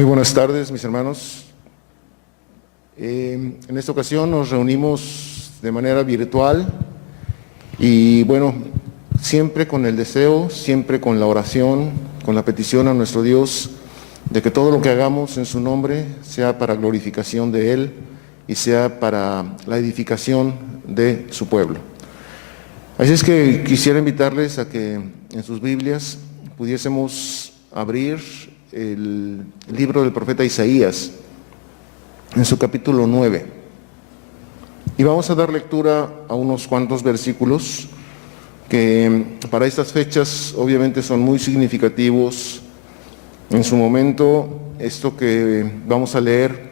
Muy buenas tardes, mis hermanos. En esta ocasión nos reunimos de manera virtual y bueno, siempre con el deseo, siempre con la oración, con la petición a nuestro Dios de que todo lo que hagamos en su nombre sea para glorificación de Él y sea para la edificación de su pueblo. Así es que quisiera invitarles a que en sus Biblias pudiésemos abrir el libro del profeta Isaías en su capítulo 9 y vamos a dar lectura a unos cuantos versículos que para estas fechas obviamente son muy significativos. En su momento, esto que vamos a leer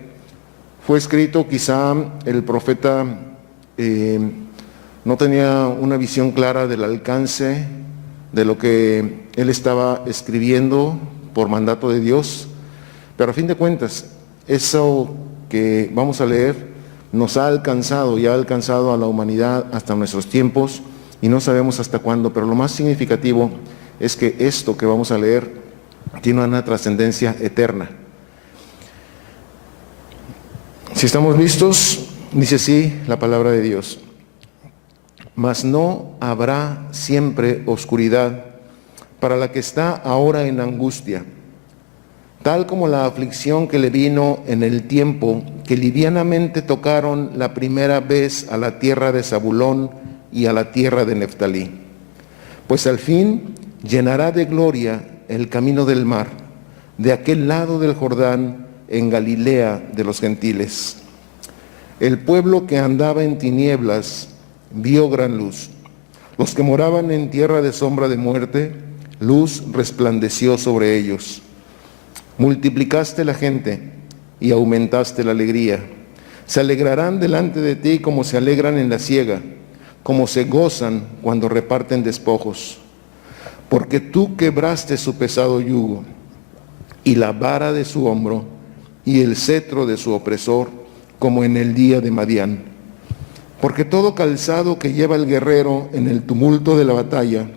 fue escrito, quizá el profeta no tenía una visión clara del alcance de lo que él estaba escribiendo por mandato de Dios, pero a fin de cuentas, eso que vamos a leer nos ha alcanzado y ha alcanzado a la humanidad hasta nuestros tiempos y no sabemos hasta cuándo, pero lo más significativo es que esto que vamos a leer tiene una trascendencia eterna. Si estamos listos, dice así la palabra de Dios: mas no habrá siempre oscuridad para la que está ahora en angustia, tal como la aflicción que le vino en el tiempo que livianamente tocaron la primera vez a la tierra de Zabulón y a la tierra de Neftalí. Pues al fin llenará de gloria el camino del mar, de aquel lado del Jordán, en Galilea de los gentiles. El pueblo que andaba en tinieblas vio gran luz. Los que moraban en tierra de sombra de muerte, luz resplandeció sobre ellos. Multiplicaste la gente y aumentaste la alegría. Se alegrarán delante de ti como se alegran en la siega, como se gozan cuando reparten despojos. Porque tú quebraste su pesado yugo y la vara de su hombro y el cetro de su opresor, como en el día de Madián. Porque todo calzado que lleva el guerrero en el tumulto de la batalla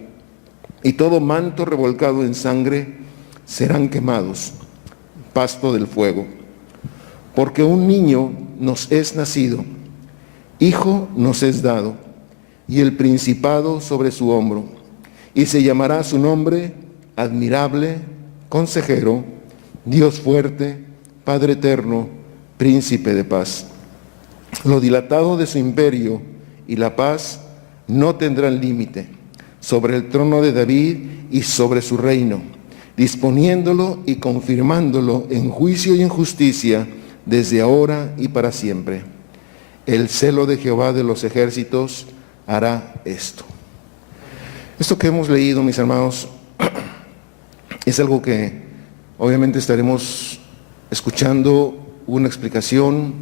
y todo manto revolcado en sangre serán quemados, pasto del fuego. Porque un niño nos es nacido, hijo nos es dado, y el principado sobre su hombro, y se llamará su nombre Admirable, Consejero, Dios fuerte, Padre eterno, Príncipe de paz. Lo dilatado de su imperio y la paz no tendrán límite sobre el trono de David y sobre su reino, disponiéndolo y confirmándolo en juicio y en justicia desde ahora y para siempre. El celo de Jehová de los ejércitos hará esto. Esto que hemos leído, mis hermanos, es algo que obviamente estaremos escuchando una explicación,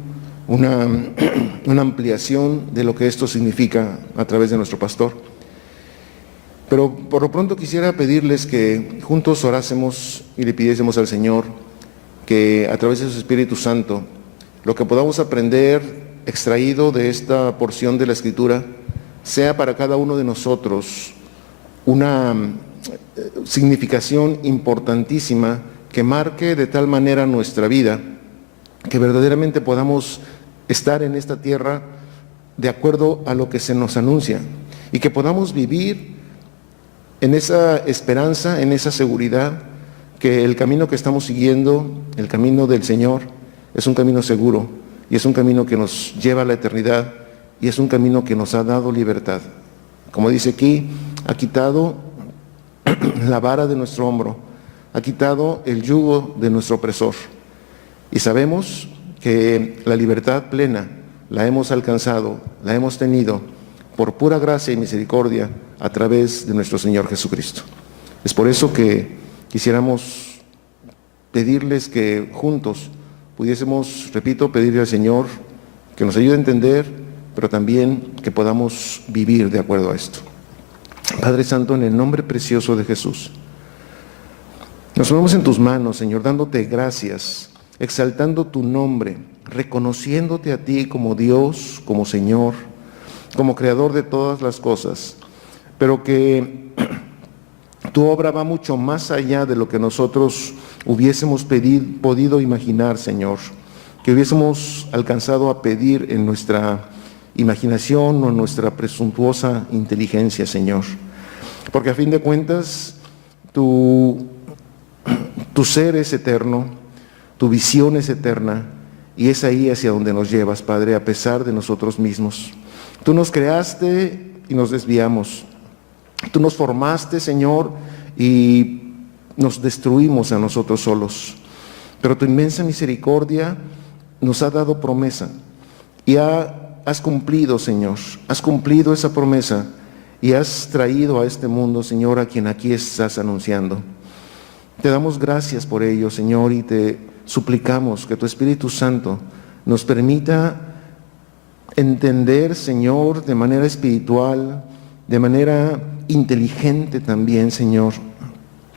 una ampliación de lo que esto significa a través de nuestro pastor. Pero por lo pronto quisiera pedirles que juntos orásemos y le pidiésemos al Señor que a través de su Espíritu Santo, lo que podamos aprender extraído de esta porción de la Escritura, sea para cada uno de nosotros una significación importantísima que marque de tal manera nuestra vida, que verdaderamente podamos estar en esta tierra de acuerdo a lo que se nos anuncia y que podamos vivir en esa esperanza, en esa seguridad, que el camino que estamos siguiendo, el camino del Señor, es un camino seguro y es un camino que nos lleva a la eternidad y es un camino que nos ha dado libertad. Como dice aquí, ha quitado la vara de nuestro hombro, ha quitado el yugo de nuestro opresor. Y sabemos que la libertad plena la hemos alcanzado, la hemos tenido por pura gracia y misericordia a través de nuestro Señor Jesucristo. Es por eso que quisiéramos pedirles que juntos pudiésemos, repito, pedirle al Señor que nos ayude a entender, pero también que podamos vivir de acuerdo a esto. Padre Santo, en el nombre precioso de Jesús, nos ponemos en tus manos, Señor, dándote gracias, exaltando tu nombre, reconociéndote a ti como Dios, como Señor, como creador de todas las cosas, pero que tu obra va mucho más allá de lo que nosotros hubiésemos podido imaginar, Señor, que hubiésemos alcanzado a pedir en nuestra imaginación o en nuestra presuntuosa inteligencia, Señor. Porque a fin de cuentas, tu ser es eterno, tu visión es eterna, y es ahí hacia donde nos llevas, Padre, a pesar de nosotros mismos. Tú nos creaste y nos desviamos. Tú nos formaste, Señor, y nos destruimos a nosotros solos. Pero tu inmensa misericordia nos ha dado promesa y has cumplido, Señor, has cumplido esa promesa y has traído a este mundo, Señor, a quien aquí estás anunciando. Te damos gracias por ello, Señor, y te suplicamos que tu Espíritu Santo nos permita entender, Señor, de manera espiritual, de manera inteligente también, Señor,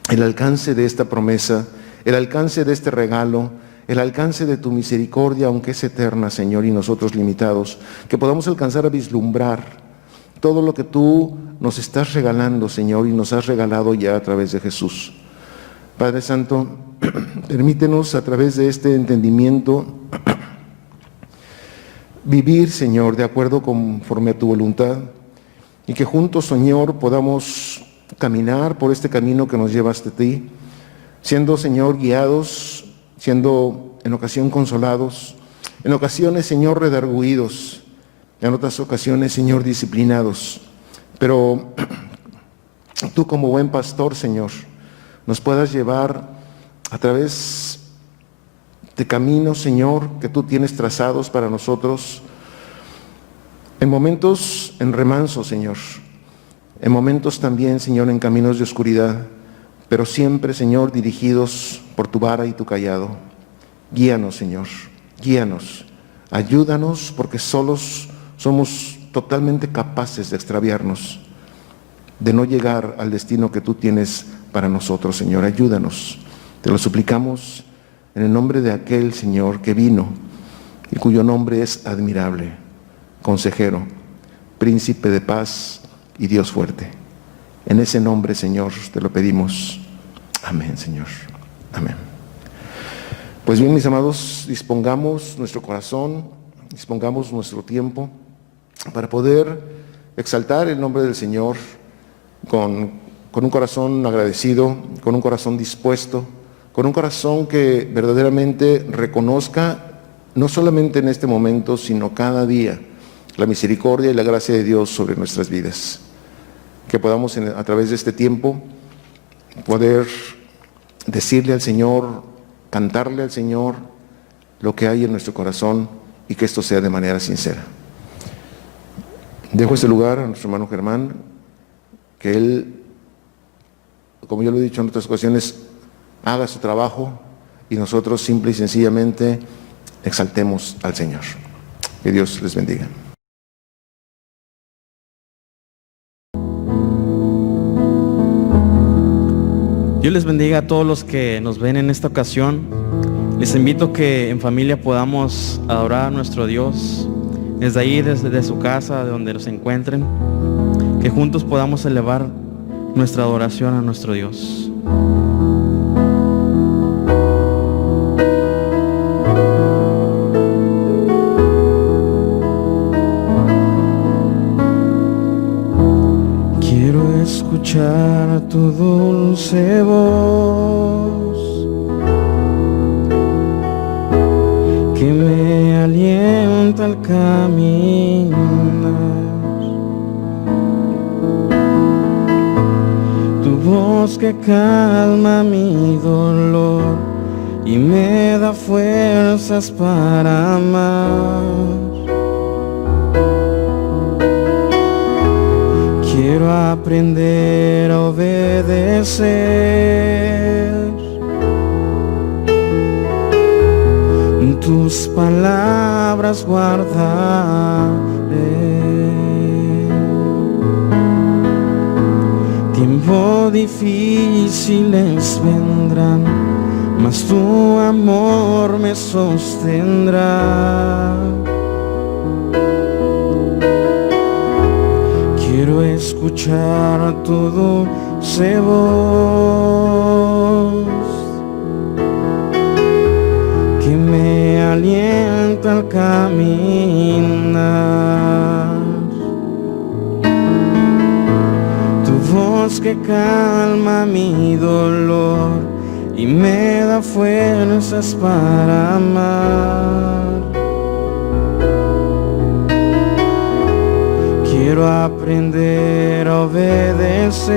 el alcance de esta promesa, el alcance de este regalo, el alcance de tu misericordia, aunque es eterna, Señor, y nosotros limitados, que podamos alcanzar a vislumbrar todo lo que tú nos estás regalando, Señor, y nos has regalado ya a través de Jesús. Padre Santo, permítenos a través de este entendimiento vivir, Señor, de acuerdo conforme a tu voluntad, y que juntos, Señor, podamos caminar por este camino que nos lleva hasta ti, siendo, Señor, guiados, siendo en ocasión consolados, en ocasiones, Señor, redarguidos, en otras ocasiones, Señor, disciplinados. Pero tú como buen pastor, Señor, nos puedas llevar a través de caminos, Señor, que tú tienes trazados para nosotros, en momentos en remanso, Señor, en momentos también, Señor, en caminos de oscuridad, pero siempre, Señor, dirigidos por tu vara y tu cayado. Guíanos, Señor, guíanos, ayúdanos, porque solos somos totalmente capaces de extraviarnos, de no llegar al destino que tú tienes para nosotros, Señor. Ayúdanos, te lo suplicamos en el nombre de aquel, Señor, que vino y cuyo nombre es admirable, consejero, príncipe de paz y Dios fuerte. En ese nombre, Señor, te lo pedimos. Amén, Señor. Amén. Pues bien, mis amados, dispongamos nuestro corazón, dispongamos nuestro tiempo para poder exaltar el nombre del Señor con un corazón agradecido, con un corazón dispuesto, con un corazón que verdaderamente reconozca, no solamente en este momento, sino cada día, la misericordia y la gracia de Dios sobre nuestras vidas. Que podamos a través de este tiempo poder decirle al Señor, cantarle al Señor lo que hay en nuestro corazón, y que esto sea de manera sincera. Dejo este lugar a nuestro hermano Germán, que él, como yo lo he dicho en otras ocasiones, haga su trabajo y nosotros simple y sencillamente exaltemos al Señor. Que Dios les bendiga. Dios les bendiga a todos los que nos ven en esta ocasión. Les invito que en familia podamos adorar a nuestro Dios, desde ahí, desde su casa, de donde nos encuentren, que juntos podamos elevar nuestra adoración a nuestro Dios. Quiero escuchar tu dulce voz, que me alienta al caminar. Tu voz que calma mi dolor y me da fuerzas para amar. Quiero aprender a obedecer tus palabras, guardaré. Tiempos difíciles vendrán, mas tu amor me sostendrá. Quiero escuchar tu dulce voz, caminar. Tu voz que calma mi dolor y me da fuerzas para amar. Quiero aprender a obedecer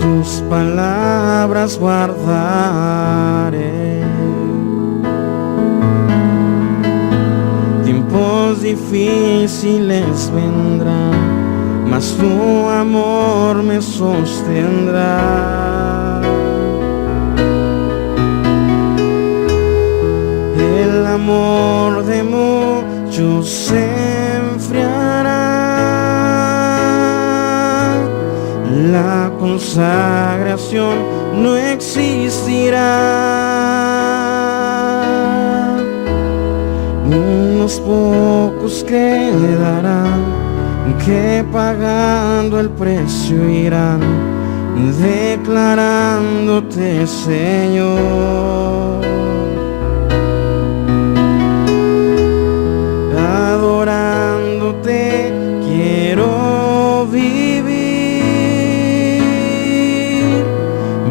tus palabras, guardaré. Tiempos difíciles vendrán, mas tu amor me sostendrá. El amor de muchos se enfriará, la consagración no existirá. Unos pocos quedarán que pagando el precio irán, declarándote Señor. Adorándote quiero vivir,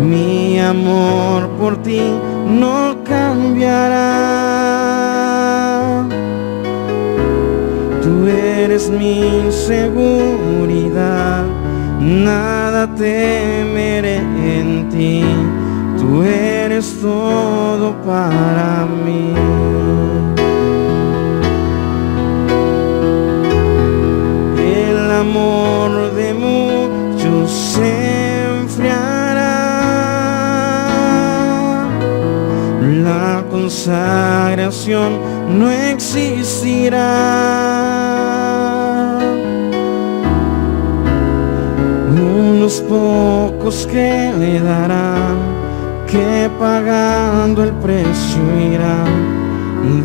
mi amor por ti no cambiará. Tú eres mi seguridad, nada temeré en ti, tú eres todo para mí. El amor de muchos se enfriará, la consagración no existirá. Unos pocos quedarán que pagando el precio irán,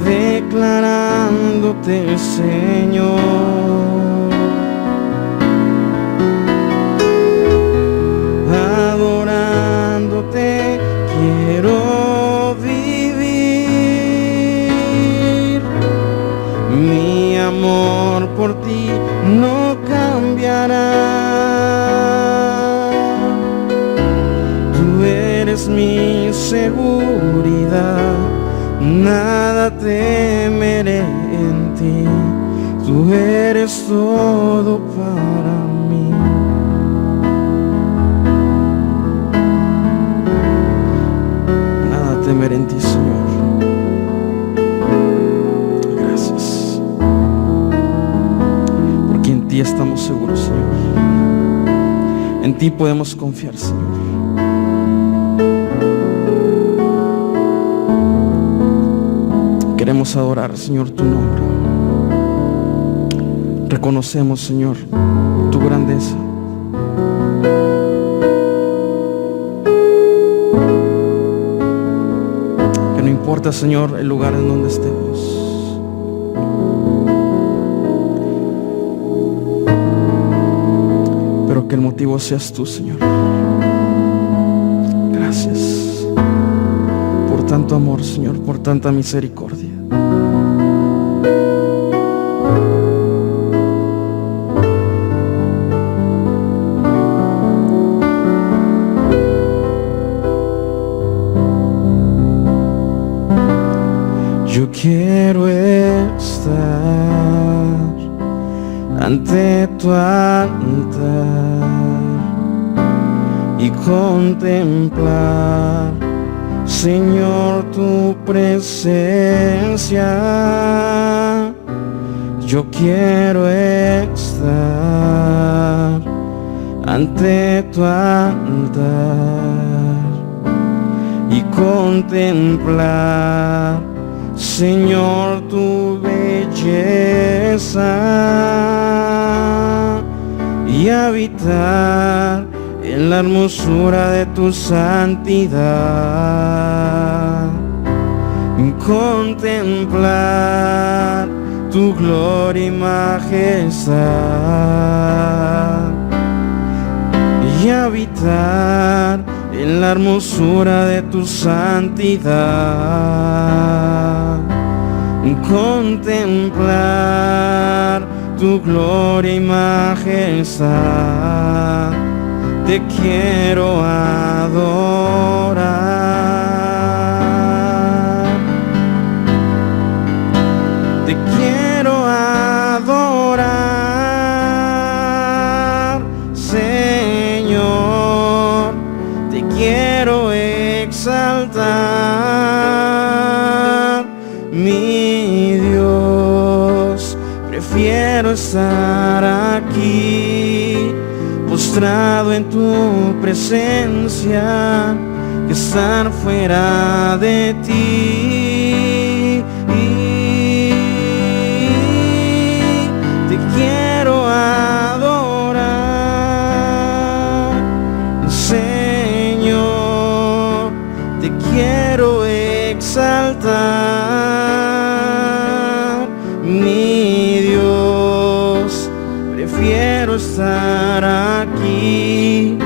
declarándote Señor. Adorándote quiero vivir, mi amor por ti no cambiará. Tú eres mi seguridad, nada temeré en ti, tú eres todo para mí. Nada temeré en ti, Señor. Gracias, porque en ti estamos seguros, Señor. En ti podemos confiar, Señor. Queremos adorar, Señor, tu nombre. Reconocemos, Señor, tu grandeza. Que no importa, Señor, el lugar en donde estemos. Pero que el motivo seas tú, Señor. Gracias por tanto amor, Señor, por tanta misericordia. Yo quiero estar ante tu altar y contemplar, Señor, tu presencia. Yo quiero estar ante tu altar y contemplar, Señor, tu belleza y habitar en la hermosura de tu santidad, contemplar tu gloria y majestad y habitar en en la hermosura de tu santidad, contemplar tu gloria y majestad. Te quiero adorar, te quiero adorar, Señor, te quiero exaltar, mi Dios. Prefiero estar aquí, postrado en tu presencia, que estar fuera de ti. Te quiero adorar, Señor, te quiero exaltar, mi Dios. Prefiero estar aquí,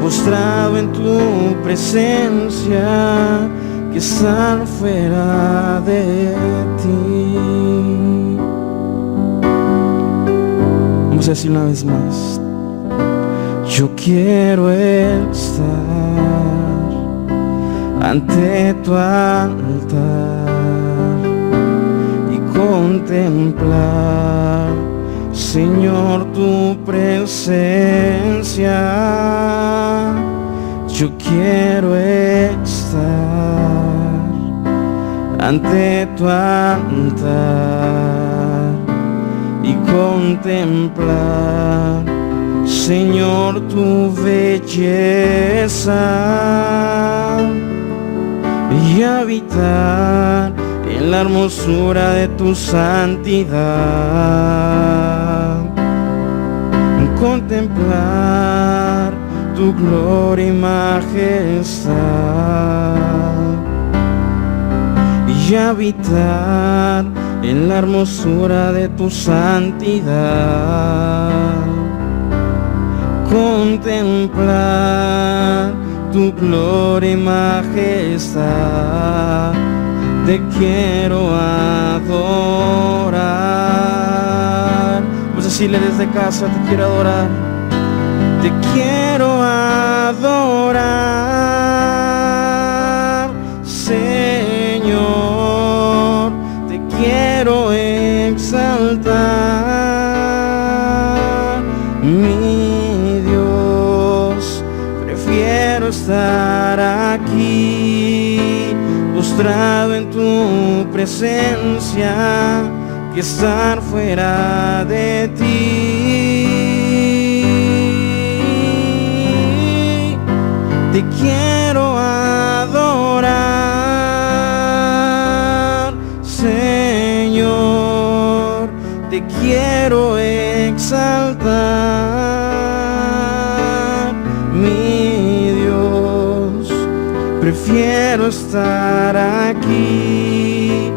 postrado en tu presencia, que estar fuera de ti. Vamos a decir una vez más: yo quiero estar ante tu altar y contemplar, Señor, tu presencia. Yo quiero estar ante tu altar y contemplar, Señor, tu belleza y habitar en la hermosura de tu santidad, contemplar tu gloria y majestad y habitar en la hermosura de tu santidad, contemplar tu gloria y majestad. Te quiero adorar. Vamos a decirle desde casa: te quiero adorar, te quiero adorar, Señor, te quiero exaltar, mi Dios. Prefiero estar aquí, postrado en tu presencia, que estar fuera de ti. Te quiero adorar, Señor, te quiero exaltar, mi Dios. Prefiero estar aquí,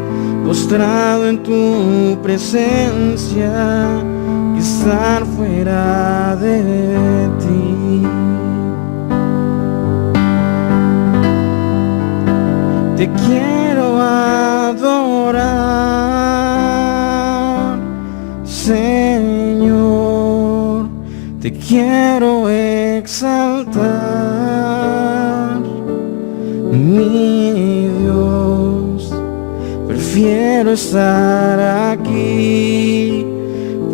postrado en tu presencia, que estar fuera de ti. Te quiero adorar, Señor, te quiero exaltar, mi Dios. Prefiero estar aquí,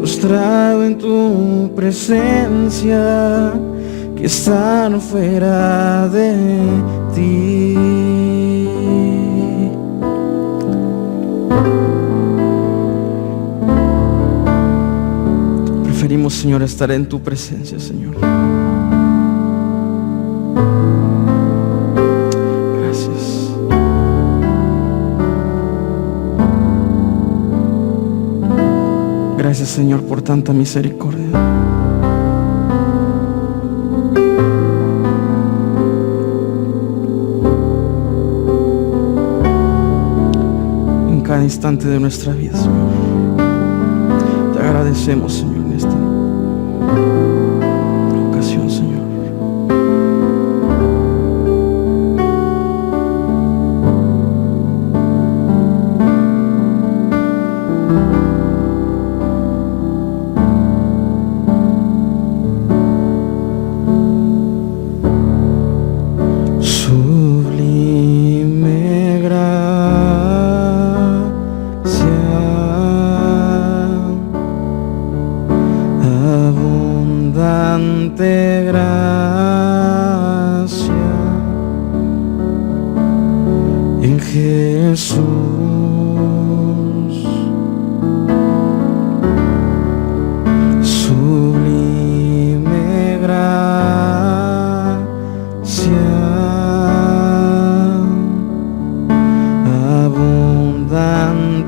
postrado en tu presencia, que estar fuera de ti. Preferimos, Señor, estar en tu presencia, Señor. Gracias. Gracias, Señor, por tanta misericordia. En cada instante de nuestra vida, Señor, te agradecemos, Señor, en esta ocasión, Señor.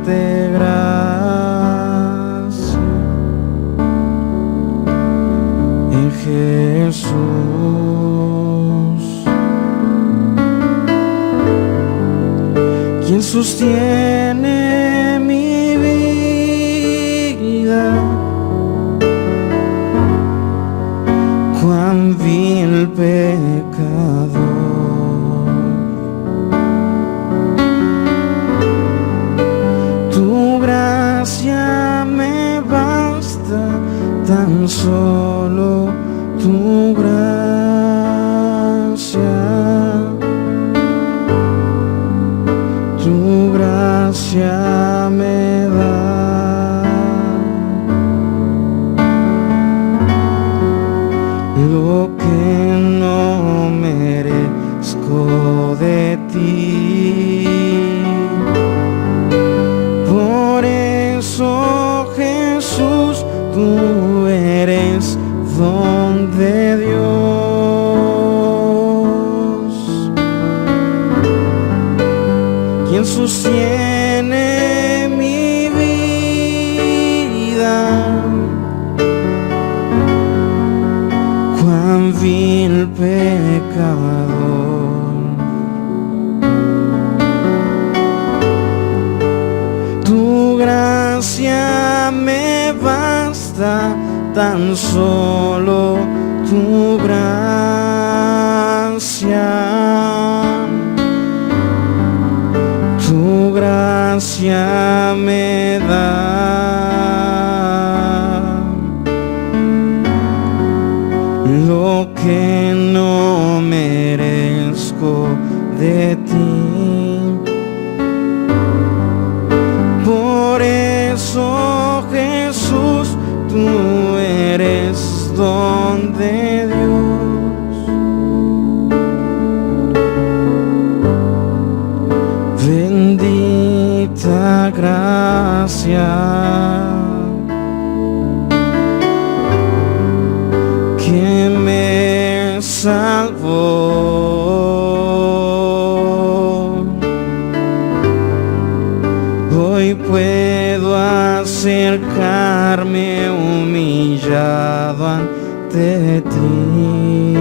darte gracias en Jesús. Quien sostiene mi vida, cuán vil pecador. Tu gracia me basta, tan solo tu gracia. Tu gracia me da lo que no merezco de ti. Por eso, Jesús, tú eres don de Dios. Quien sostiene mi vida, cuán vil pecador. Tu gracia me basta, tan solo tu gracia. Tu gracia me da lo que no merezco de ti. Por eso, Jesús, tú eres don de Dios. Bendita gracia que me salvó. Hoy puedo acercarme humillado ante ti.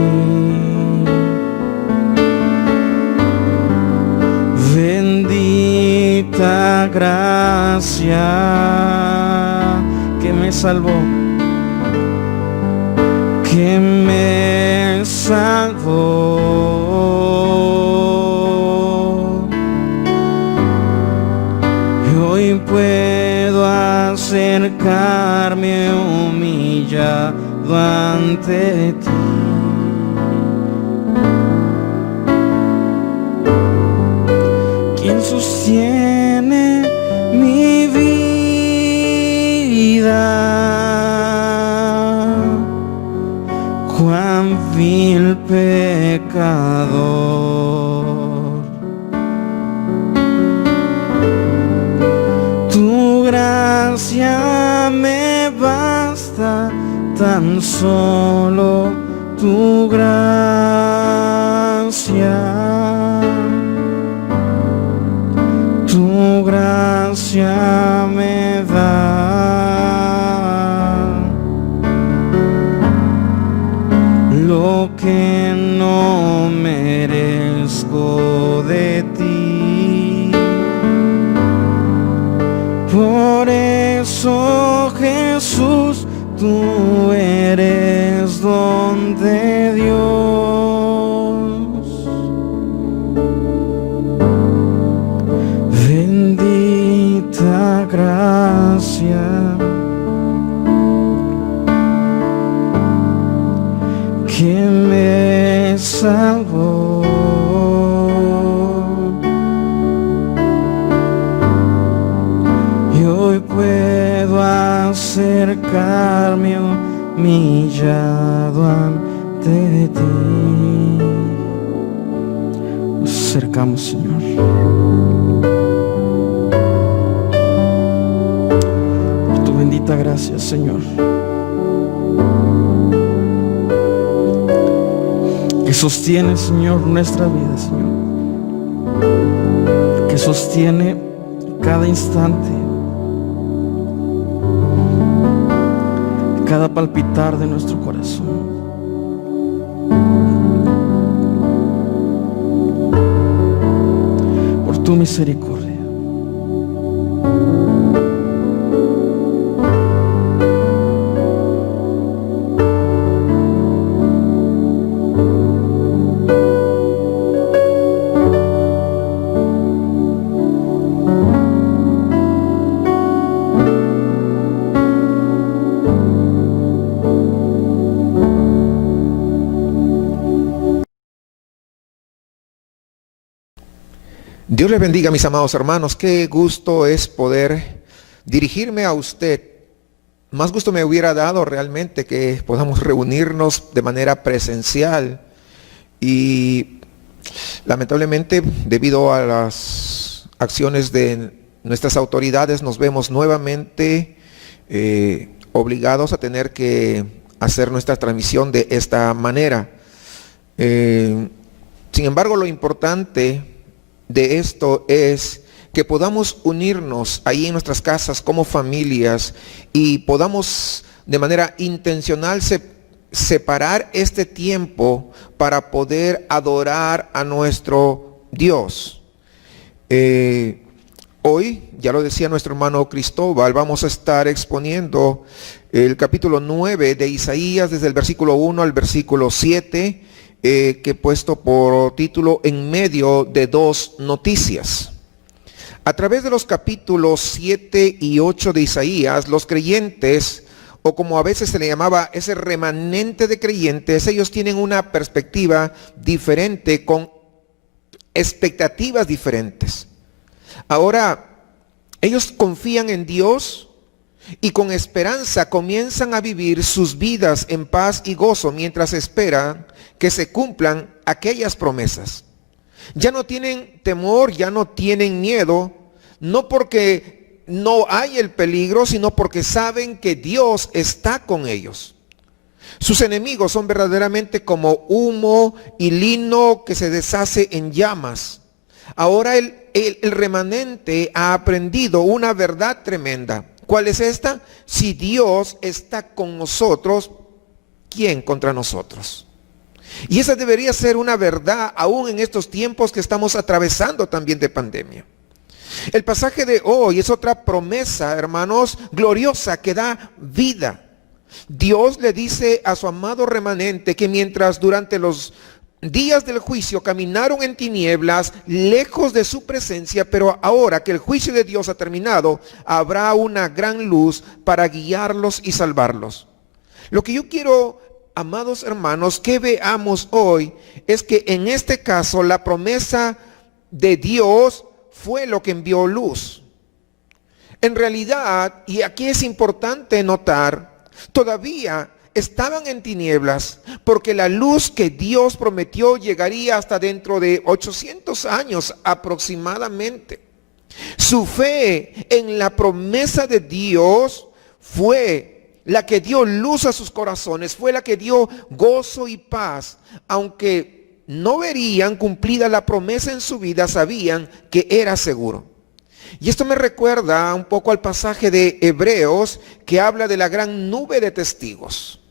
Bendita gracia que me salvó, que me salvó. Y hoy puedo acercarme humillado ante ti. Quien sostiene mi vida, cuán vil pecador. Tu gracia me basta, tan solo tu gracia. Tu gracia me da lo que no merezco de ti. Por eso, Jesús, tú eres don de Dios. Bendita gracia que me salvó. Y hoy puedo acercarme humillado ante ti. Nos acercamos, Señor. Por tu bendita gracia, Señor, que sostiene, Señor, nuestra vida, Señor, que sostiene cada instante, cada palpitar de nuestro corazón. Por tu misericordia. Dios les bendiga, mis amados hermanos. Qué gusto es poder dirigirme a usted. Más gusto me hubiera dado realmente que podamos reunirnos de manera presencial. Y lamentablemente, debido a las acciones de nuestras autoridades, nos vemos nuevamente obligados a tener que hacer nuestra transmisión de esta manera. Sin embargo, lo importante de esto es que podamos unirnos ahí en nuestras casas como familias y podamos de manera intencional separar este tiempo para poder adorar a nuestro Dios. Hoy, ya lo decía nuestro hermano Cristóbal, vamos a estar exponiendo el capítulo 9 de Isaías desde el versículo 1 al versículo 7. Que he puesto por título En medio de dos noticias. A través de los capítulos 7 y 8 de Isaías, los creyentes, o como a veces se le llamaba ese remanente de creyentes, ellos tienen una perspectiva diferente, con expectativas diferentes. Ahora, ellos confían en Dios y con esperanza comienzan a vivir sus vidas en paz y gozo mientras esperan que se cumplan aquellas promesas. Ya no tienen temor, ya no tienen miedo, no porque no hay el peligro, sino porque saben que Dios está con ellos. Sus enemigos son verdaderamente como humo y lino que se deshace en llamas. Ahora el remanente ha aprendido una verdad tremenda. ¿Cuál es esta? Si Dios está con nosotros, ¿quién contra nosotros? Y esa debería ser una verdad aún en estos tiempos que estamos atravesando también de pandemia. El pasaje de hoy es otra promesa, hermanos, gloriosa que da vida. Dios le dice a su amado remanente que mientras durante los días del juicio caminaron en tinieblas, lejos de su presencia, pero ahora que el juicio de Dios ha terminado, habrá una gran luz para guiarlos y salvarlos. Lo que yo quiero, amados hermanos, que veamos hoy es que en este caso la promesa de Dios fue lo que envió luz. En realidad, y aquí es importante notar, todavía estaban en tinieblas porque la luz que Dios prometió llegaría hasta dentro de 800 años aproximadamente. Su fe en la promesa de Dios fue la que dio luz a sus corazones, fue la que dio gozo y paz. Aunque no verían cumplida la promesa en su vida, sabían que era seguro. Y esto me recuerda un poco al pasaje de Hebreos que habla de la gran nube de testigos.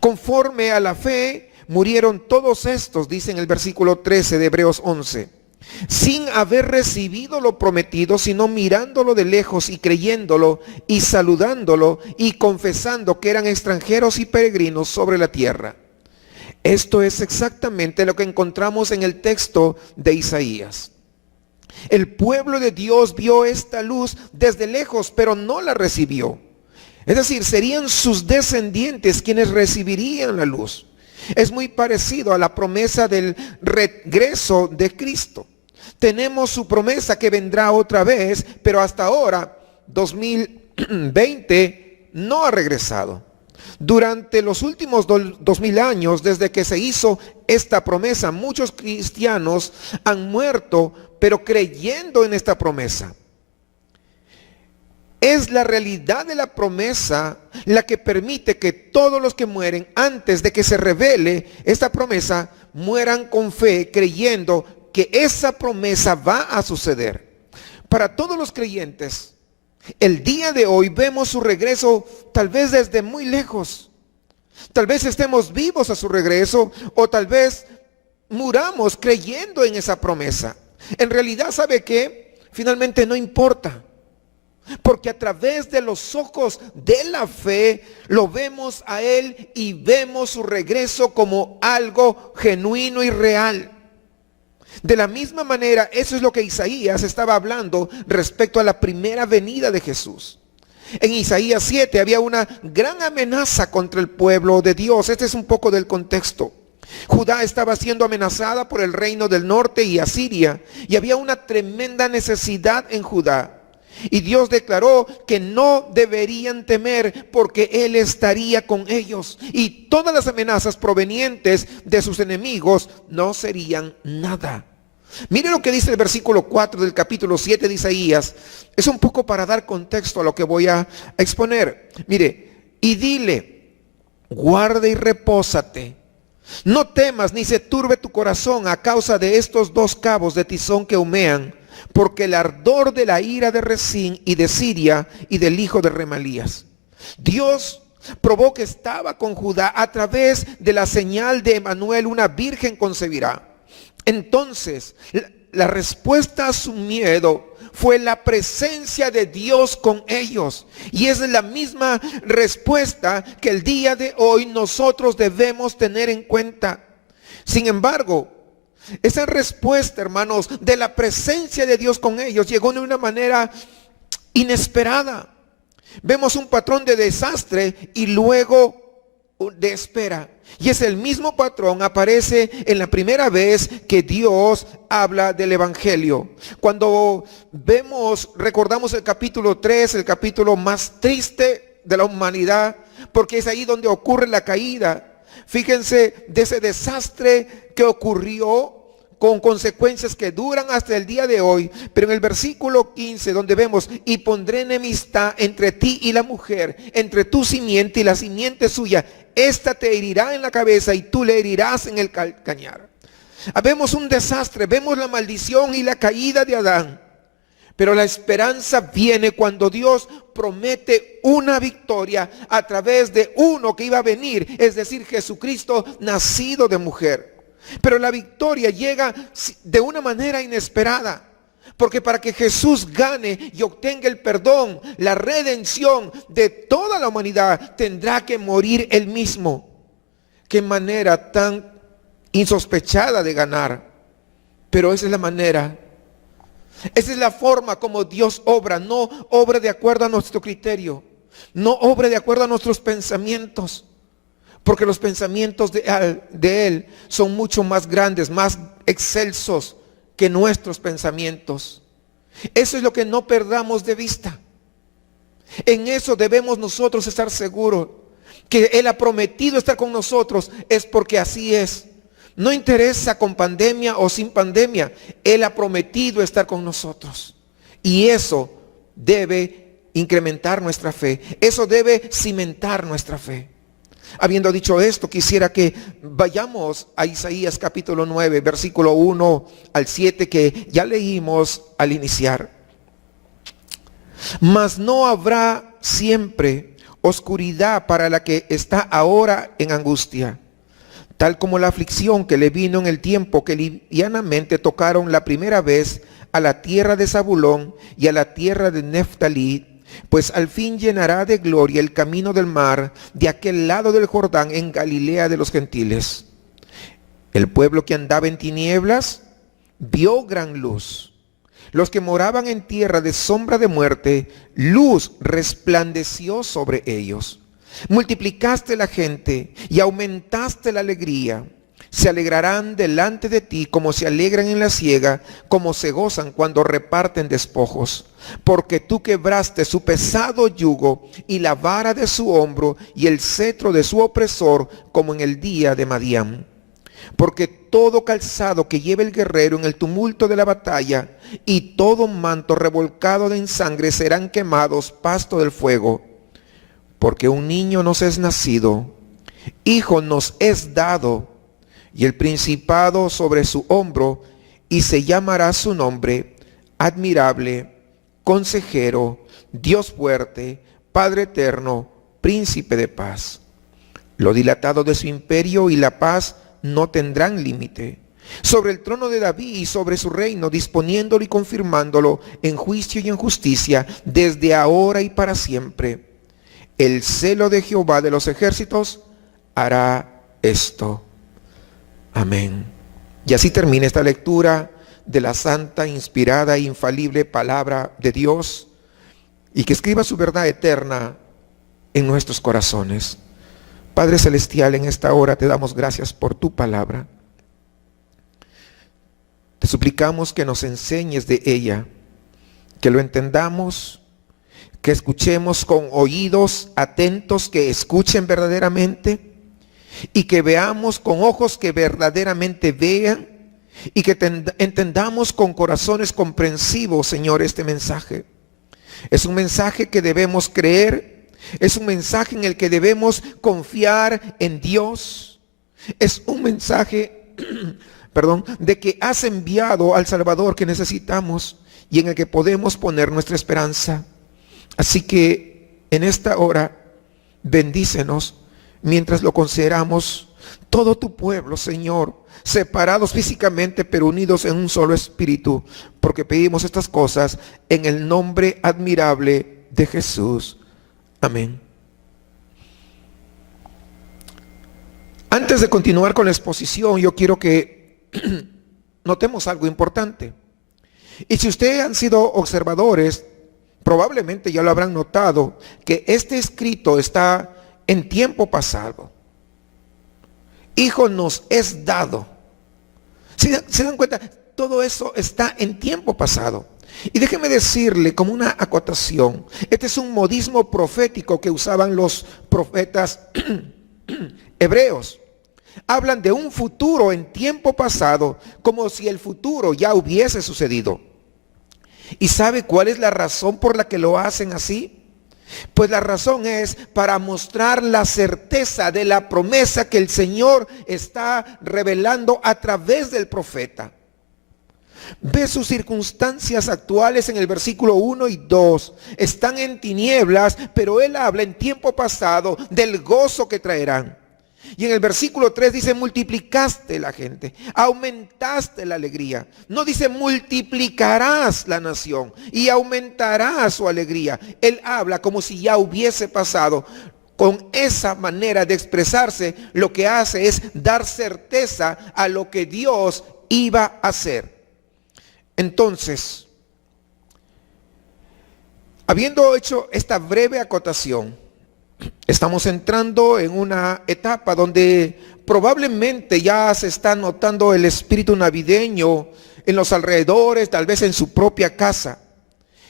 Conforme a la fe murieron todos estos, dice en el versículo 13 de Hebreos 11, sin haber recibido lo prometido, sino mirándolo de lejos y creyéndolo y saludándolo y confesando que eran extranjeros y peregrinos sobre la tierra. Esto es exactamente lo que encontramos en el texto de Isaías. El pueblo de Dios vio esta luz desde lejos, pero no la recibió. Es decir, serían sus descendientes quienes recibirían la luz. Es muy parecido a la promesa del regreso de Cristo. Tenemos su promesa que vendrá otra vez, pero hasta ahora, 2020, no ha regresado. Durante los últimos 2000 años, desde que se hizo esta promesa, muchos cristianos han muerto, pero creyendo en esta promesa. Es la realidad de la promesa la que permite que todos los que mueren antes de que se revele esta promesa, mueran con fe, creyendo que esa promesa va a suceder. para todos los creyentes, el día de hoy vemos su regreso tal vez desde muy lejos. Tal vez estemos vivos a su regreso o tal vez muramos creyendo en esa promesa. En realidad, ¿sabe qué? Finalmente no importa. Porque a través de los ojos de la fe lo vemos a Él y vemos su regreso como algo genuino y real. De la misma manera, eso es lo que Isaías estaba hablando respecto a la primera venida de Jesús. En Isaías 7 había una gran amenaza contra el pueblo de Dios. Este es un poco del contexto. Judá estaba siendo amenazada por el reino del norte y Asiria, y había una tremenda necesidad en Judá. Y Dios declaró que no deberían temer porque Él estaría con ellos. Y todas las amenazas provenientes de sus enemigos no serían nada. Mire lo que dice el versículo 4 del capítulo 7 de Isaías. Es un poco para dar contexto a lo que voy a exponer. Mire, y dile, guarda y repósate. No temas ni se turbe tu corazón a causa de estos dos cabos de tizón que humean, porque el ardor de la ira de Rezín y de Siria y del hijo de Remalías. Dios probó que estaba con Judá a través de la señal de Emanuel, una virgen concebirá. Entonces, la respuesta a su miedo fue la presencia de Dios con ellos. Y es la misma respuesta que el día de hoy nosotros debemos tener en cuenta. Sin embargo, esa respuesta, hermanos, de la presencia de Dios con ellos llegó de una manera inesperada. Vemos un patrón de desastre y luego de espera. Y es el mismo patrón, aparece en la primera vez que Dios habla del evangelio. Cuando recordamos el capítulo 3, el capítulo más triste de la humanidad, porque es ahí donde ocurre la caída. Fíjense de ese desastre que ocurrió con consecuencias que duran hasta el día de hoy. Pero en el versículo 15, donde vemos, y pondré enemistad entre ti y la mujer, entre tu simiente y la simiente suya. Esta te herirá en la cabeza y tú le herirás en el calcañar. Vemos un desastre, vemos la maldición y la caída de Adán. Pero la esperanza viene cuando Dios promete una victoria a través de uno que iba a venir, es decir, Jesucristo nacido de mujer. Pero la victoria llega de una manera inesperada. Porque para que Jesús gane y obtenga el perdón, la redención de toda la humanidad, tendrá que morir él mismo. Qué manera tan insospechada de ganar. Pero esa es la manera. Esa es la forma como Dios obra. No obra de acuerdo a nuestro criterio. No obra de acuerdo a nuestros pensamientos. Porque los pensamientos de Él son mucho más grandes, más excelsos que nuestros pensamientos. Eso es lo que no perdamos de vista. En eso debemos nosotros estar seguros, que Él ha prometido estar con nosotros, es porque así es. No interesa con pandemia o sin pandemia, Él ha prometido estar con nosotros. Y eso debe incrementar nuestra fe, eso debe cimentar nuestra fe. Habiendo dicho esto, quisiera que vayamos a Isaías capítulo 9, versículo 1 al 7, que ya leímos al iniciar. Mas no habrá siempre oscuridad para la que está ahora en angustia, tal como la aflicción que le vino en el tiempo que livianamente tocaron la primera vez a la tierra de Zabulón y a la tierra de Neftalí. Pues al fin llenará de gloria el camino del mar de aquel lado del Jordán en Galilea de los gentiles. El pueblo que andaba en tinieblas vio gran luz. Los que moraban en tierra de sombra de muerte, luz resplandeció sobre ellos. Multiplicaste la gente y aumentaste la alegría. Se alegrarán delante de ti como se alegran en la siega, como se gozan cuando reparten despojos. Porque tú quebraste su pesado yugo y la vara de su hombro y el cetro de su opresor, como en el día de Madián. Porque todo calzado que lleve el guerrero en el tumulto de la batalla y todo manto revolcado en sangre serán quemados pasto del fuego. Porque un niño nos es nacido, hijo nos es dado, y el principado sobre su hombro, y se llamará su nombre Admirable, Consejero, Dios fuerte, Padre eterno, Príncipe de paz. Lo dilatado de su imperio y la paz no tendrán límite. Sobre el trono de David y sobre su reino, disponiéndolo y confirmándolo en juicio y en justicia, desde ahora y para siempre. El celo de Jehová de los ejércitos hará esto. Amén. Y así termina esta lectura de la santa, inspirada e infalible palabra de Dios, y que escriba su verdad eterna en nuestros corazones. Padre Celestial, en esta hora te damos gracias por tu palabra. Te suplicamos que nos enseñes de ella, que lo entendamos, que escuchemos con oídos atentos, que escuchen verdaderamente, y que veamos con ojos que verdaderamente vean, y que entendamos con corazones comprensivos, Señor, este mensaje. Es un mensaje que debemos creer. Es un mensaje en el que debemos confiar en Dios. Es un mensaje, de que has enviado al Salvador que necesitamos y en el que podemos poner nuestra esperanza. Así que en esta hora, bendícenos mientras lo consideramos, todo tu pueblo, Señor, separados físicamente pero unidos en un solo espíritu, porque pedimos estas cosas en el nombre admirable de Jesús. Amén. Antes de continuar con la exposición, yo quiero que notemos algo importante. Y si ustedes han sido observadores, probablemente ya lo habrán notado, que este escrito está en tiempo pasado. Hijo nos es dado. ¿Se dan cuenta? Todo eso está en tiempo pasado. Y déjeme decirle como una acotación, este es un modismo profético que usaban los profetas hebreos. Hablan de un futuro en tiempo pasado, como si el futuro ya hubiese sucedido. ¿Y sabe cuál es la razón por la que lo hacen así? Pues la razón es para mostrar la certeza de la promesa que el Señor está revelando a través del profeta. Ve sus circunstancias actuales en el versículo 1 y 2. Están en tinieblas, pero él habla en tiempo pasado del gozo que traerán. Y en el versículo 3 dice, multiplicaste la gente, aumentaste la alegría. No dice multiplicarás la nación y aumentará su alegría. Él habla como si ya hubiese pasado. Con esa manera de expresarse, lo que hace es dar certeza a lo que Dios iba a hacer. Entonces, habiendo hecho esta breve acotación, estamos entrando en una etapa donde probablemente ya se está notando el espíritu navideño en los alrededores, tal vez en su propia casa.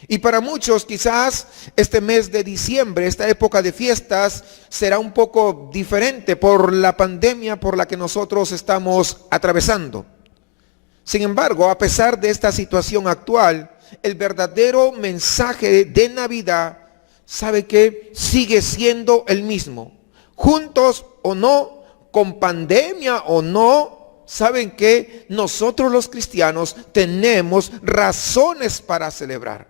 Y para muchos quizás este mes de diciembre, esta época de fiestas, será un poco diferente por la pandemia por la que nosotros estamos atravesando. Sin embargo, a pesar de esta situación actual, el verdadero mensaje de Navidad, ¿sabe qué? Sigue siendo el mismo. Juntos o no, con pandemia o no, ¿saben qué? Nosotros los cristianos tenemos razones para celebrar.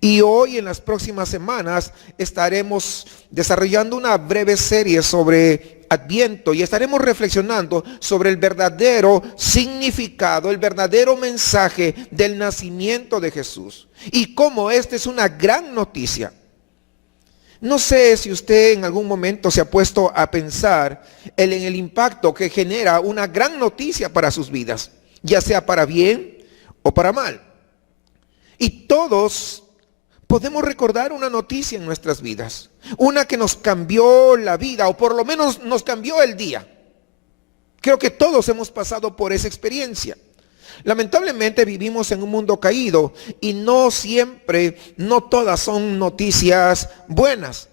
Y hoy en las próximas semanas estaremos desarrollando una breve serie sobre Adviento y estaremos reflexionando sobre el verdadero significado, el verdadero mensaje del nacimiento de Jesús y cómo esta es una gran noticia. No sé si usted en algún momento se ha puesto a pensar en el impacto que genera una gran noticia para sus vidas, ya sea para bien o para mal. Y todos podemos recordar una noticia en nuestras vidas, una que nos cambió la vida o por lo menos nos cambió el día. Creo que todos hemos pasado por esa experiencia. Lamentablemente vivimos en un mundo caído y no siempre, no todas son noticias buenas,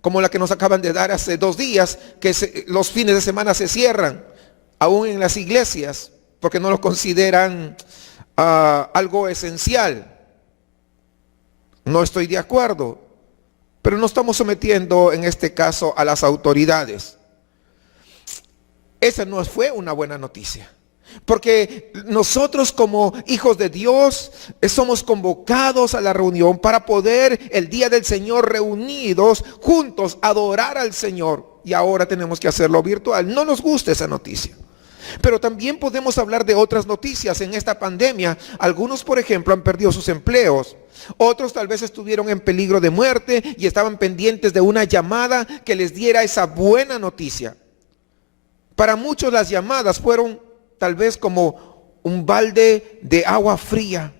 como la que nos acaban de dar hace 2 días, que los fines de semana se cierran, aún en las iglesias, porque no lo consideran algo esencial. No estoy de acuerdo, pero no estamos sometiendo en este caso a las autoridades. Esa no fue una buena noticia. Porque nosotros como hijos de Dios somos convocados a la reunión para poder el día del Señor reunidos juntos adorar al Señor. Y ahora tenemos que hacerlo virtual. No nos gusta esa noticia. Pero también podemos hablar de otras noticias en esta pandemia. Algunos, por ejemplo, han perdido sus empleos. Otros tal vez estuvieron en peligro de muerte y estaban pendientes de una llamada que les diera esa buena noticia. Para muchos las llamadas fueron tal vez como un balde de agua fría.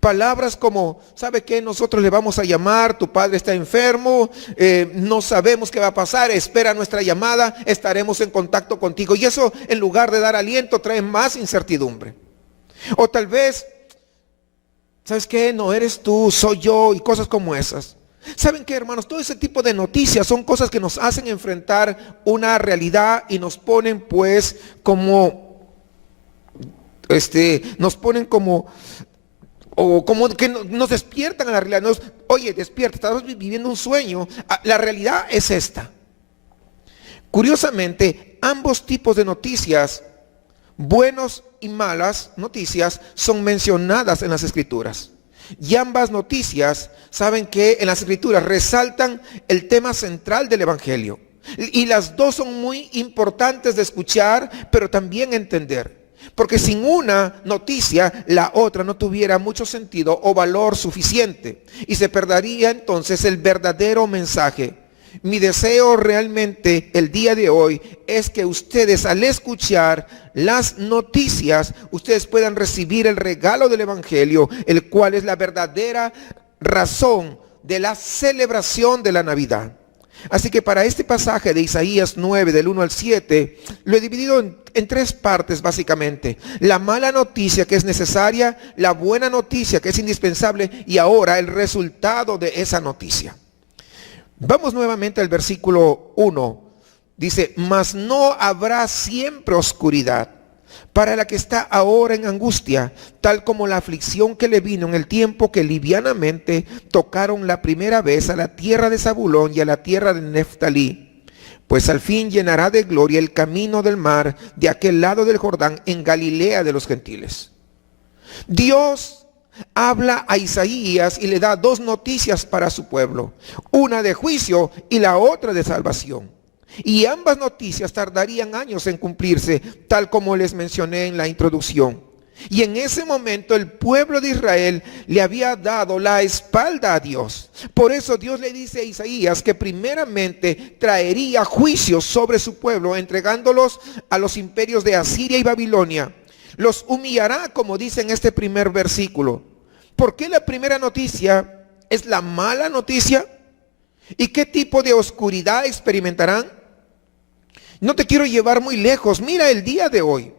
Palabras como, ¿sabe qué? Nosotros le vamos a llamar, tu padre está enfermo, no sabemos qué va a pasar, espera nuestra llamada, estaremos en contacto contigo. Y eso, en lugar de dar aliento, trae más incertidumbre. O tal vez, ¿sabes qué? No eres tú, soy yo, y cosas como esas. ¿Saben qué, hermanos? Todo ese tipo de noticias son cosas que nos hacen enfrentar una realidad y nos ponen pues como, nos ponen como, o como que nos despiertan a la realidad. Oye, despierta, estamos viviendo un sueño. La realidad es esta. Curiosamente, ambos tipos de noticias, buenos y malas noticias, son mencionadas en las Escrituras. Y ambas noticias, saben que en las Escrituras resaltan el tema central del Evangelio. Y las dos son muy importantes de escuchar, pero también entender. Porque sin una noticia, la otra no tuviera mucho sentido o valor suficiente. Y se perdería entonces el verdadero mensaje. Mi deseo realmente el día de hoy es que ustedes, al escuchar las noticias, ustedes puedan recibir el regalo del Evangelio, el cual es la verdadera razón de la celebración de la Navidad. Así que para este pasaje de Isaías 9, del 1 al 7, lo he dividido en tres partes básicamente. La mala noticia que es necesaria, la buena noticia que es indispensable y ahora el resultado de esa noticia. Vamos nuevamente al versículo 1. Dice, mas no habrá siempre oscuridad para la que está ahora en angustia, tal como la aflicción que le vino en el tiempo que livianamente tocaron la primera vez a la tierra de Zabulón y a la tierra de Neftalí. Pues al fin llenará de gloria el camino del mar de aquel lado del Jordán, en Galilea de los gentiles. Dios habla a Isaías y le da dos noticias para su pueblo, una de juicio y la otra de salvación. Y ambas noticias tardarían años en cumplirse, tal como les mencioné en la introducción. Y en ese momento el pueblo de Israel le había dado la espalda a Dios. Por eso Dios le dice a Isaías que primeramente traería juicio sobre su pueblo, entregándolos a los imperios de Asiria y Babilonia. Los humillará, como dice en este primer versículo. ¿Por qué la primera noticia es la mala noticia? ¿Y qué tipo de oscuridad experimentarán? No te quiero llevar muy lejos. Mira el día de hoy.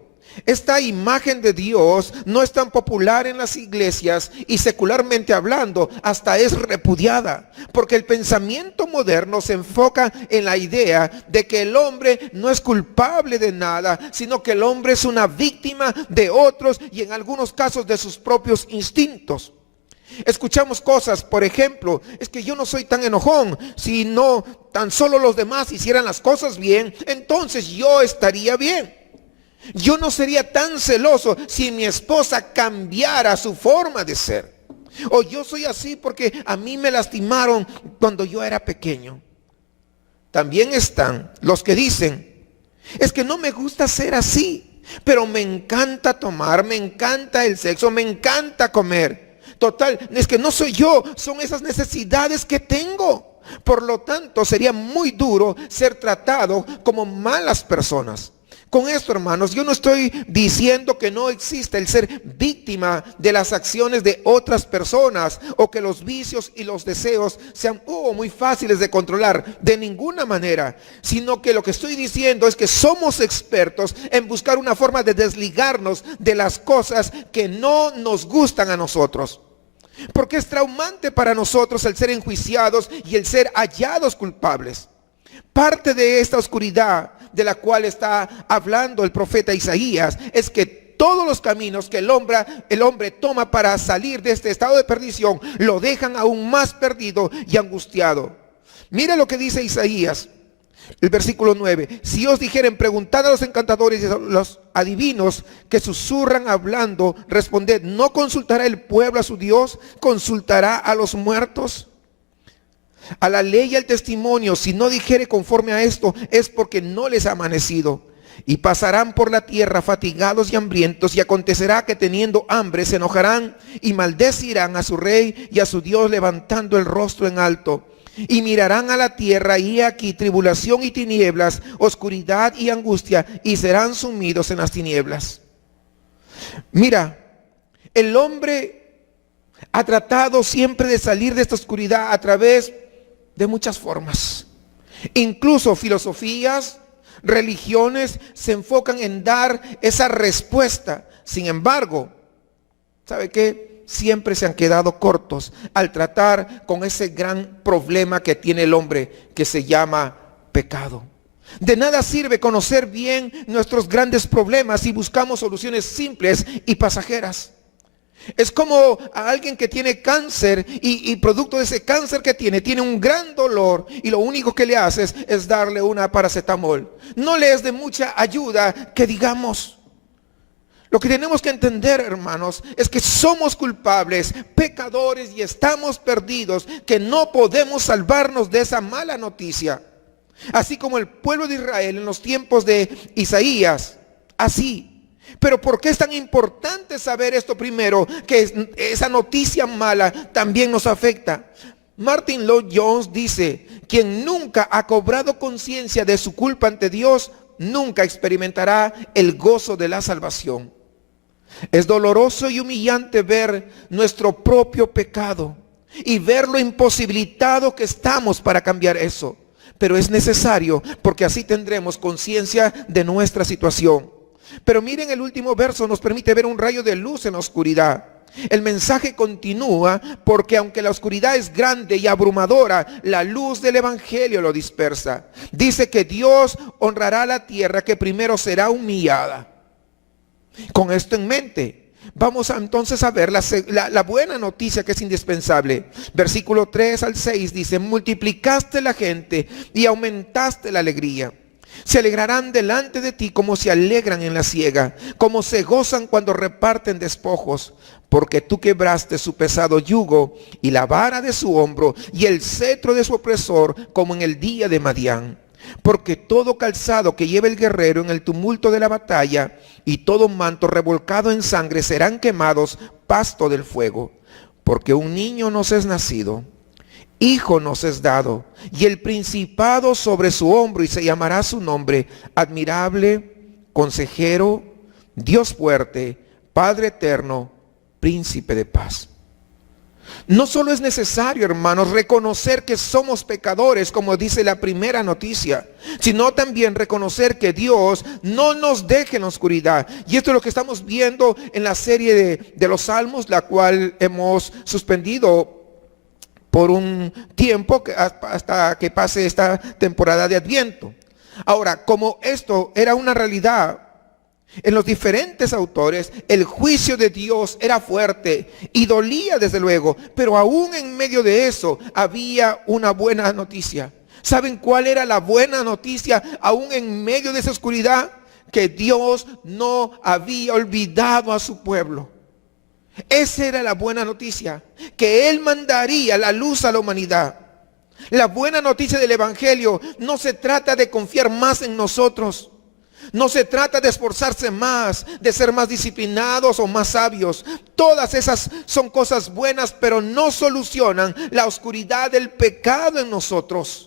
Esta imagen de Dios no es tan popular en las iglesias y secularmente hablando hasta es repudiada. Porque el pensamiento moderno se enfoca en la idea de que el hombre no es culpable de nada, sino que el hombre es una víctima de otros y en algunos casos de sus propios instintos. Escuchamos cosas, por ejemplo, es que yo no soy tan enojón. Si no tan solo los demás hicieran las cosas bien, entonces yo estaría bien. Yo no sería tan celoso si mi esposa cambiara su forma de ser. O yo soy así porque a mí me lastimaron cuando yo era pequeño. También están los que dicen, es que no me gusta ser así, pero me encanta tomar, me encanta el sexo, me encanta comer. Total, es que no soy yo, son esas necesidades que tengo. Por lo tanto, sería muy duro ser tratado como malas personas. Con esto, hermanos, yo no estoy diciendo que no exista el ser víctima de las acciones de otras personas o que los vicios y los deseos sean muy fáciles de controlar, de ninguna manera, sino que lo que estoy diciendo es que somos expertos en buscar una forma de desligarnos de las cosas que no nos gustan a nosotros. Porque es traumante para nosotros el ser enjuiciados y el ser hallados culpables. Parte de esta oscuridad de la cual está hablando el profeta Isaías es que todos los caminos que el hombre toma para salir de este estado de perdición lo dejan aún más perdido y angustiado. Mira lo que dice Isaías. El versículo 9, si os dijeren, preguntad a los encantadores y a los adivinos que susurran hablando, responded, ¿no consultará el pueblo a su Dios? ¿Consultará a los muertos? A la ley y al testimonio, si no dijere conforme a esto, es porque no les ha amanecido. Y pasarán por la tierra fatigados y hambrientos, y acontecerá que teniendo hambre se enojarán y maldecirán a su rey y a su Dios, levantando el rostro en alto. Y mirarán a la tierra, y aquí tribulación y tinieblas, oscuridad y angustia, y serán sumidos en las tinieblas. Mira, el hombre ha tratado siempre de salir de esta oscuridad a través de muchas formas. Incluso filosofías, religiones se enfocan en dar esa respuesta. Sin embargo, ¿sabe qué? Siempre se han quedado cortos al tratar con ese gran problema que tiene el hombre, que se llama pecado. De nada sirve conocer bien nuestros grandes problemas si buscamos soluciones simples y pasajeras. Es como a alguien que tiene cáncer y producto de ese cáncer que tiene un gran dolor, y lo único que le haces es darle una paracetamol. No le es de mucha ayuda que digamos. Lo que tenemos que entender, hermanos, es que somos culpables, pecadores, y estamos perdidos, que no podemos salvarnos de esa mala noticia. Así como el pueblo de Israel en los tiempos de Isaías, así. Pero ¿por qué es tan importante saber esto primero? Que esa noticia mala también nos afecta. Martin Lloyd-Jones dice, quien nunca ha cobrado conciencia de su culpa ante Dios, nunca experimentará el gozo de la salvación. Es doloroso y humillante ver nuestro propio pecado y ver lo imposibilitado que estamos para cambiar eso. Pero es necesario, porque así tendremos conciencia de nuestra situación. Pero miren, el último verso nos permite ver un rayo de luz en la oscuridad. El mensaje continúa, porque aunque la oscuridad es grande y abrumadora, la luz del evangelio lo dispersa. Dice que Dios honrará la tierra que primero será humillada. Con esto en mente, vamos entonces a ver la buena noticia, que es indispensable. Versículo 3 al 6 dice, multiplicaste la gente y aumentaste la alegría. Se alegrarán delante de ti como se alegran en la siega, como se gozan cuando reparten despojos, porque tú quebraste su pesado yugo y la vara de su hombro y el cetro de su opresor, como en el día de Madián. Porque todo calzado que lleva el guerrero en el tumulto de la batalla y todo manto revolcado en sangre serán quemados pasto del fuego. Porque un niño nos es nacido, hijo nos es dado, y el principado sobre su hombro, y se llamará su nombre admirable, consejero, Dios fuerte, Padre eterno, príncipe de paz. No solo es necesario, hermanos, reconocer que somos pecadores, como dice la primera noticia, sino también reconocer que Dios no nos deja en la oscuridad. Y esto es lo que estamos viendo en la serie de los Salmos, la cual hemos suspendido por un tiempo hasta que pase esta temporada de Adviento. Ahora, como esto era una realidad en los diferentes autores, el juicio de Dios era fuerte y dolía desde luego, pero aún en medio de eso había una buena noticia. ¿Saben cuál era la buena noticia aún en medio de esa oscuridad? Que Dios no había olvidado a su pueblo. Esa era la buena noticia, que Él mandaría la luz a la humanidad. La buena noticia del evangelio no se trata de confiar más en nosotros. No se trata de esforzarse más, de ser más disciplinados o más sabios. Todas esas son cosas buenas, pero no solucionan la oscuridad del pecado en nosotros.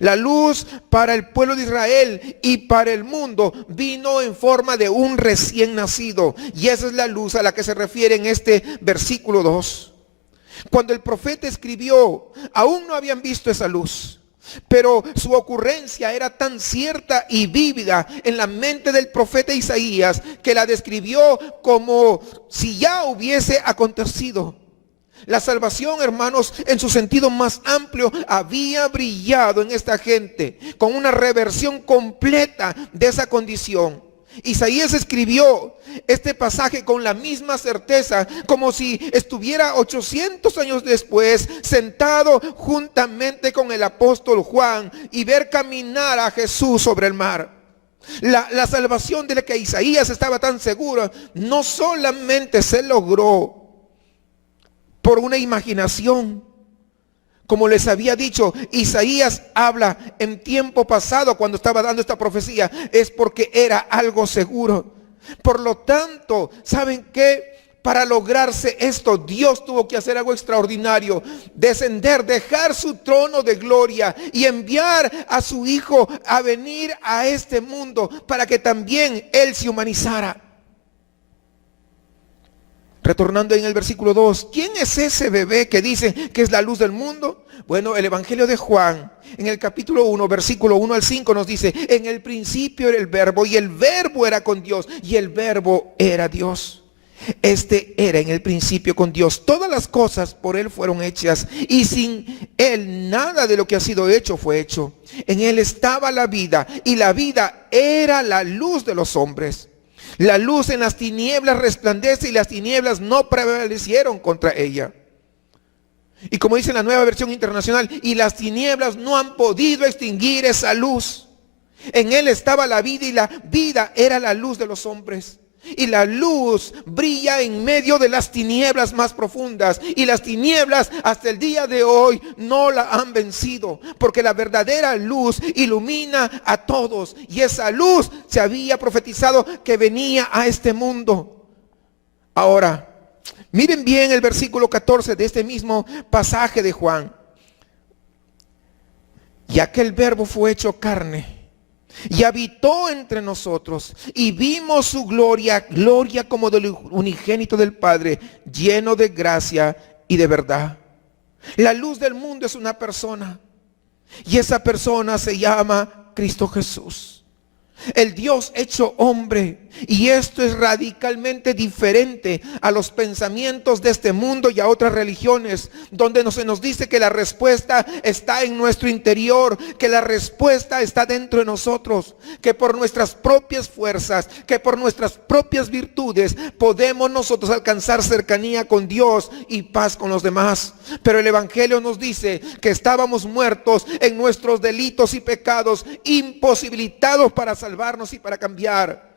La luz para el pueblo de Israel y para el mundo vino en forma de un recién nacido. Y esa es la luz a la que se refiere en este versículo 2. Cuando el profeta escribió, aún no habían visto esa luz. Pero su ocurrencia era tan cierta y vívida en la mente del profeta Isaías, que la describió como si ya hubiese acontecido. La salvación, hermanos, en su sentido más amplio, había brillado en esta gente con una reversión completa de esa condición. Isaías escribió este pasaje con la misma certeza, como si estuviera 800 años después, sentado juntamente con el apóstol Juan y ver caminar a Jesús sobre el mar. La salvación de la que Isaías estaba tan seguro no solamente se logró por una imaginación. Como les había dicho, Isaías habla en tiempo pasado cuando estaba dando esta profecía, es porque era algo seguro. Por lo tanto, ¿saben qué? Para lograrse esto, Dios tuvo que hacer algo extraordinario, descender, dejar su trono de gloria y enviar a su Hijo a venir a este mundo para que también Él se humanizara. Retornando en el versículo 2, ¿quién es ese bebé que dice que es la luz del mundo? Bueno, el Evangelio de Juan, en el capítulo 1, versículo 1 al 5 nos dice, en el principio era el verbo y el verbo era con Dios y el verbo era Dios. Este era en el principio con Dios. Todas las cosas por Él fueron hechas y sin Él nada de lo que ha sido hecho fue hecho. En Él estaba la vida y la vida era la luz de los hombres. La luz en las tinieblas resplandece y las tinieblas no prevalecieron contra ella. Y como dice la Nueva Versión Internacional, y las tinieblas no han podido extinguir esa luz. En Él estaba la vida y la vida era la luz de los hombres. Y la luz brilla en medio de las tinieblas más profundas. Y las tinieblas hasta el día de hoy no la han vencido. Porque la verdadera luz ilumina a todos. Y esa luz se había profetizado que venía a este mundo. Ahora, miren bien el versículo 14 de este mismo pasaje de Juan. Y aquel verbo fue hecho carne y habitó entre nosotros y vimos su gloria, gloria como del unigénito del Padre, lleno de gracia y de verdad. La luz del mundo es una persona y esa persona se llama Cristo Jesús. El Dios hecho hombre. Y esto es radicalmente diferente a los pensamientos de este mundo y a otras religiones, donde se nos dice que la respuesta está en nuestro interior, que la respuesta está dentro de nosotros, que por nuestras propias fuerzas, que por nuestras propias virtudes podemos nosotros alcanzar cercanía con Dios y paz con los demás. Pero el Evangelio nos dice que estábamos muertos en nuestros delitos y pecados, imposibilitados para salvarnos y para cambiar.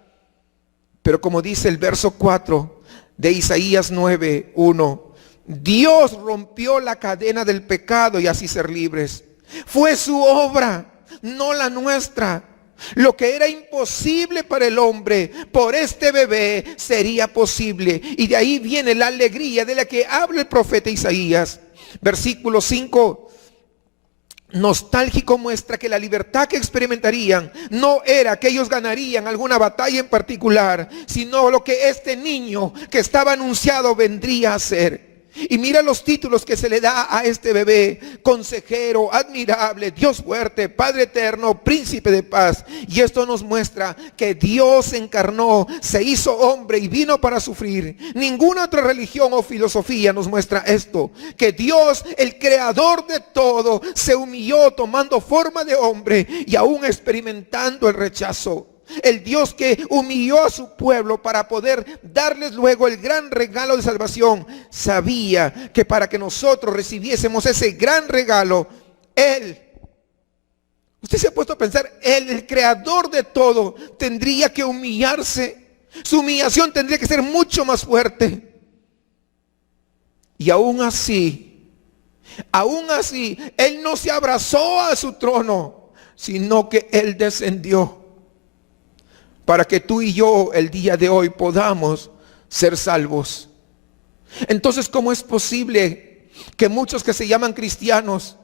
Pero como dice el verso 4 de Isaías 9:1, Dios rompió la cadena del pecado y así ser libres. Fue su obra, no la nuestra. Lo que era imposible para el hombre, por este bebé sería posible. Y de ahí viene la alegría de la que habla el profeta Isaías. Versículo 5. Nostálgico muestra que la libertad que experimentarían no era que ellos ganarían alguna batalla en particular, sino lo que este niño que estaba anunciado vendría a ser. Y mira los títulos que se le da a este bebé: consejero, admirable, Dios fuerte, Padre eterno, príncipe de paz. Y esto nos muestra que Dios se encarnó, se hizo hombre y vino para sufrir. Ninguna otra religión o filosofía nos muestra esto, que Dios, el creador de todo, se humilló tomando forma de hombre y aún experimentando el rechazo. El Dios que humilló a su pueblo para poder darles luego el gran regalo de salvación, sabía que para que nosotros recibiésemos ese gran regalo, Él, usted se ha puesto a pensar, Él, el creador de todo, tendría que humillarse. Su humillación tendría que ser mucho más fuerte. Y aún así, Él no se abrazó a su trono, sino que Él descendió para que tú y yo el día de hoy podamos ser salvos. Entonces, ¿cómo es posible que muchos que se llaman cristianos,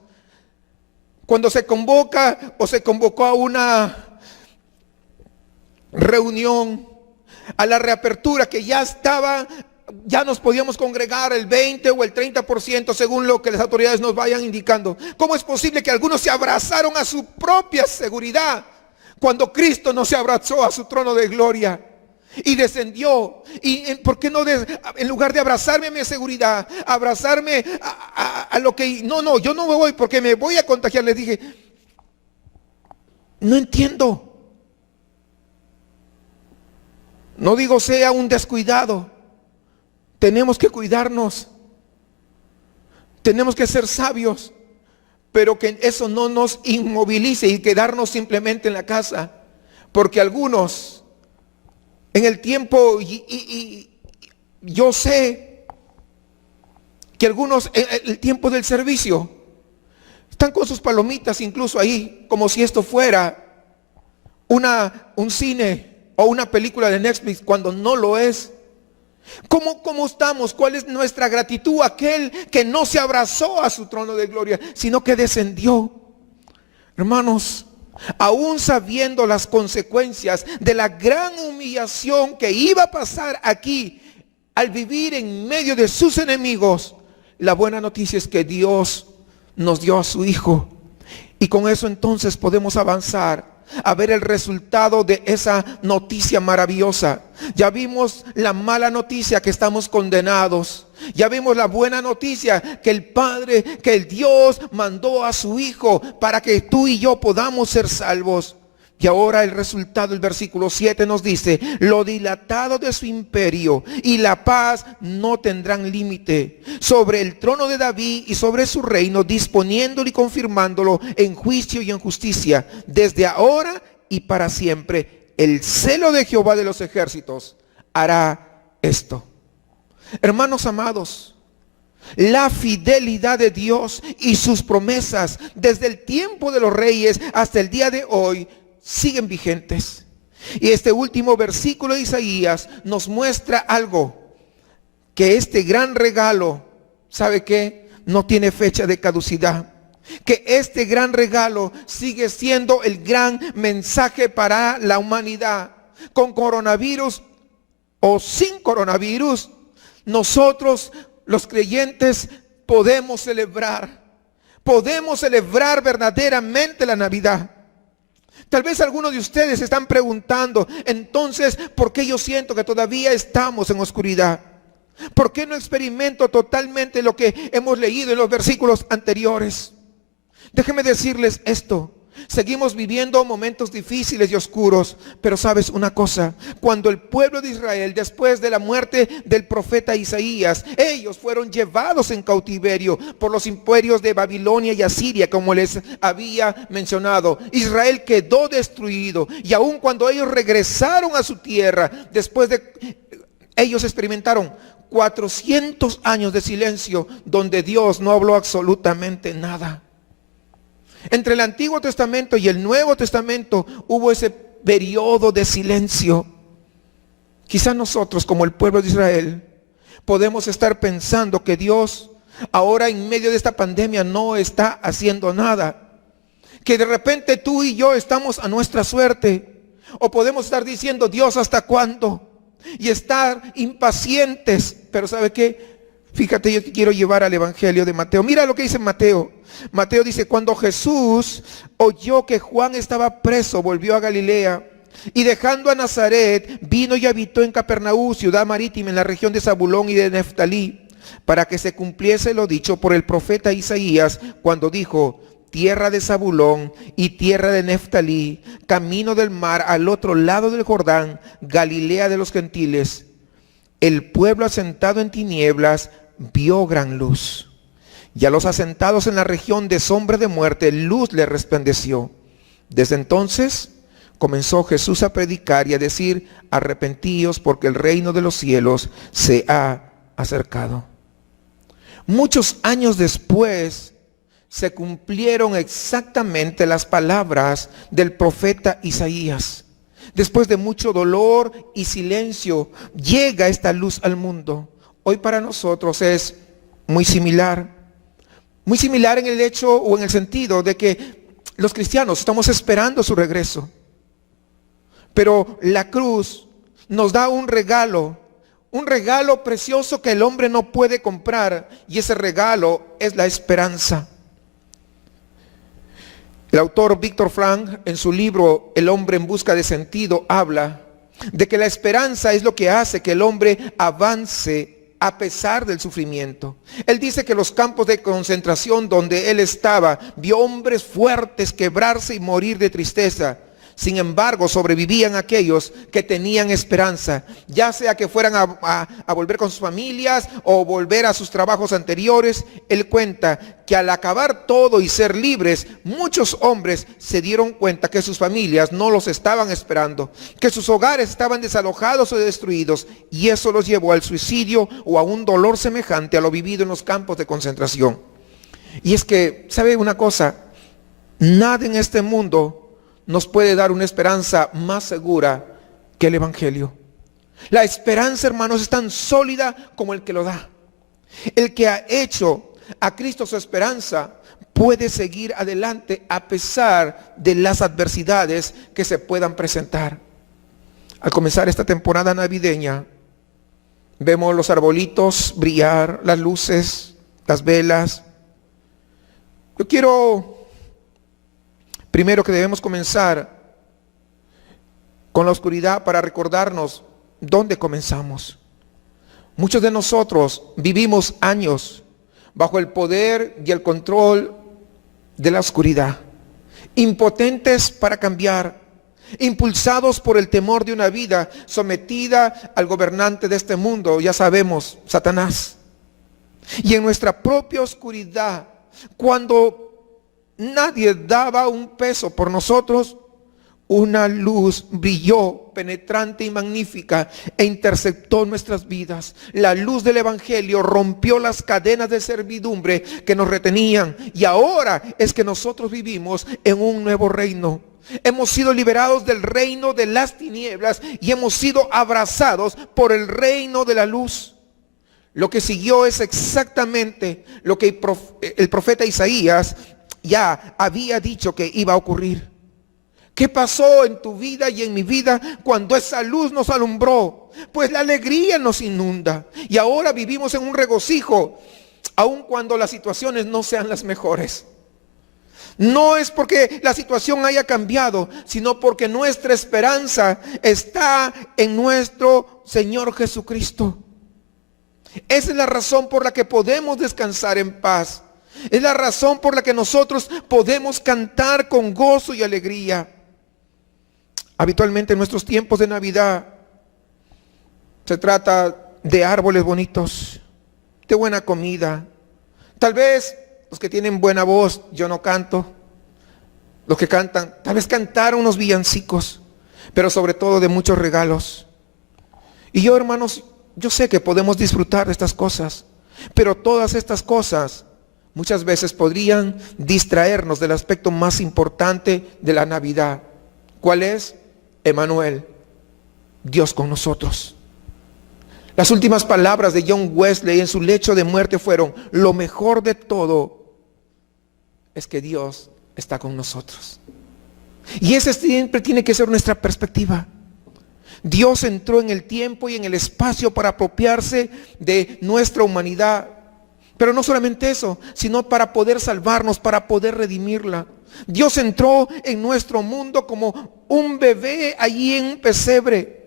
cuando se convoca o se convocó a una reunión, a la reapertura, que ya nos podíamos congregar el 20 o el 30% según lo que las autoridades nos vayan indicando? ¿Cómo es posible que algunos se abrazaron a su propia seguridad cuando Cristo no se abrazó a su trono de gloria y descendió? ¿Y por qué no, en lugar de abrazarme a mi seguridad, abrazarme a lo que... No, yo no me voy porque me voy a contagiar? Les dije, no entiendo. No digo sea un descuidado. Tenemos que cuidarnos. Tenemos que ser sabios. Pero que eso no nos inmovilice y quedarnos simplemente en la casa. Porque algunos en el tiempo, y yo sé que algunos en el tiempo del servicio están con sus palomitas incluso ahí, como si esto fuera un cine o una película de Netflix, cuando no lo es. ¿Cómo estamos? ¿Cuál es nuestra gratitud a aquel que no se abrazó a su trono de gloria, sino que descendió? Hermanos, aún sabiendo las consecuencias de la gran humillación que iba a pasar aquí al vivir en medio de sus enemigos, la buena noticia es que Dios nos dio a su Hijo. Y con eso entonces podemos avanzar a ver el resultado de esa noticia maravillosa. Ya vimos la mala noticia, que estamos condenados. Ya vimos la buena noticia, que el Padre, que el Dios mandó a su Hijo para que tú y yo podamos ser salvos. Y ahora el resultado, el versículo 7 nos dice: lo dilatado de su imperio y la paz no tendrán límite sobre el trono de David y sobre su reino, disponiéndolo y confirmándolo en juicio y en justicia, desde ahora y para siempre. El celo de Jehová de los ejércitos hará esto. Hermanos amados, la fidelidad de Dios y sus promesas desde el tiempo de los reyes hasta el día de hoy siguen vigentes. Y este último versículo de Isaías nos muestra algo, que este gran regalo, ¿sabe qué? No tiene fecha de caducidad. Que este gran regalo sigue siendo el gran mensaje para la humanidad. Con coronavirus o sin coronavirus, nosotros los creyentes podemos celebrar verdaderamente la Navidad. Tal vez algunos de ustedes están preguntando: entonces, ¿por qué yo siento que todavía estamos en oscuridad? ¿Por qué no experimento totalmente lo que hemos leído en los versículos anteriores? Déjenme decirles esto: seguimos viviendo momentos difíciles y oscuros, pero sabes una cosa, cuando el pueblo de Israel, después de la muerte del profeta Isaías, ellos fueron llevados en cautiverio por los imperios de Babilonia y Asiria, como les había mencionado. Israel quedó destruido, y aun cuando ellos regresaron a su tierra, ellos experimentaron 400 años de silencio, donde Dios no habló absolutamente nada. Entre el Antiguo Testamento y el Nuevo Testamento hubo ese periodo de silencio. Quizás nosotros, como el pueblo de Israel, podemos estar pensando que Dios ahora en medio de esta pandemia no está haciendo nada, que de repente tú y yo estamos a nuestra suerte, o podemos estar diciendo: Dios, ¿hasta cuándo? Y estar impacientes. Pero ¿sabe qué? Fíjate, yo te quiero llevar al Evangelio de Mateo. Mira lo que dice Mateo. Mateo dice: cuando Jesús oyó que Juan estaba preso, volvió a Galilea, y dejando a Nazaret, vino y habitó en Capernaum, ciudad marítima en la región de Zabulón y de Neftalí, para que se cumpliese lo dicho por el profeta Isaías, cuando dijo: tierra de Zabulón y tierra de Neftalí, camino del mar al otro lado del Jordán, Galilea de los gentiles. El pueblo asentado en tinieblas vio gran luz, y a los asentados en la región de sombra de muerte, luz le resplandeció. Desde entonces comenzó Jesús a predicar y a decir: arrepentíos, porque el reino de los cielos se ha acercado. Muchos años después se cumplieron exactamente las palabras del profeta Isaías. Después de mucho dolor y silencio, llega esta luz al mundo. Hoy para nosotros es muy similar en el hecho o en el sentido de que los cristianos estamos esperando su regreso. Pero la cruz nos da un regalo precioso que el hombre no puede comprar, y ese regalo es la esperanza. El autor Víctor Frank, en su libro El hombre en busca de sentido, habla de que la esperanza es lo que hace que el hombre avance a pesar del sufrimiento. Él dice que los campos de concentración donde él estaba, vio hombres fuertes quebrarse y morir de tristeza. Sin embargo, sobrevivían aquellos que tenían esperanza, ya sea que fueran a volver con sus familias o volver a sus trabajos anteriores. Él cuenta que al acabar todo y ser libres, muchos hombres se dieron cuenta que sus familias no los estaban esperando, que sus hogares estaban desalojados o destruidos, y eso los llevó al suicidio o a un dolor semejante a lo vivido en los campos de concentración. Y es que, ¿sabe una cosa? Nada en este mundo nos puede dar una esperanza más segura que el Evangelio. La esperanza, hermanos, es tan sólida como el que lo da. El que ha hecho a Cristo su esperanza puede seguir adelante a pesar de las adversidades que se puedan presentar. Al comenzar esta temporada navideña, vemos los arbolitos brillar, las luces, las velas. Yo quiero primero que debemos comenzar con la oscuridad para recordarnos dónde comenzamos. Muchos de nosotros vivimos años bajo el poder y el control de la oscuridad, impotentes para cambiar, impulsados por el temor de una vida sometida al gobernante de este mundo, ya sabemos, Satanás. Y en nuestra propia oscuridad, cuando nadie daba un peso por nosotros, una luz brilló penetrante y magnífica e interceptó nuestras vidas. La luz del Evangelio rompió las cadenas de servidumbre que nos retenían, y ahora es que nosotros vivimos en un nuevo reino. Hemos sido liberados del reino de las tinieblas y hemos sido abrazados por el reino de la luz. Lo que siguió es exactamente lo que el profeta Isaías ya había dicho que iba a ocurrir. ¿Qué pasó en tu vida y en mi vida cuando esa luz nos alumbró? Pues la alegría nos inunda y ahora vivimos en un regocijo, aun cuando las situaciones no sean las mejores. No es porque la situación haya cambiado, sino porque nuestra esperanza está en nuestro Señor Jesucristo. Esa es la razón por la que podemos descansar en paz. Es la razón por la que nosotros podemos cantar con gozo y alegría. Habitualmente en nuestros tiempos de Navidad se trata de árboles bonitos, de buena comida. Tal vez los que tienen buena voz, yo no canto. Los que cantan, tal vez cantaron unos villancicos, pero sobre todo de muchos regalos. Y yo, hermanos, yo sé que podemos disfrutar de estas cosas, pero todas estas cosas muchas veces podrían distraernos del aspecto más importante de la Navidad. ¿Cuál es? Emmanuel, Dios con nosotros. Las últimas palabras de John Wesley en su lecho de muerte fueron: lo mejor de todo es que Dios está con nosotros. Y esa siempre tiene que ser nuestra perspectiva. Dios entró en el tiempo y en el espacio para apropiarse de nuestra humanidad. Pero no solamente eso, sino para poder salvarnos, para poder redimirla. Dios entró en nuestro mundo como un bebé allí en un pesebre.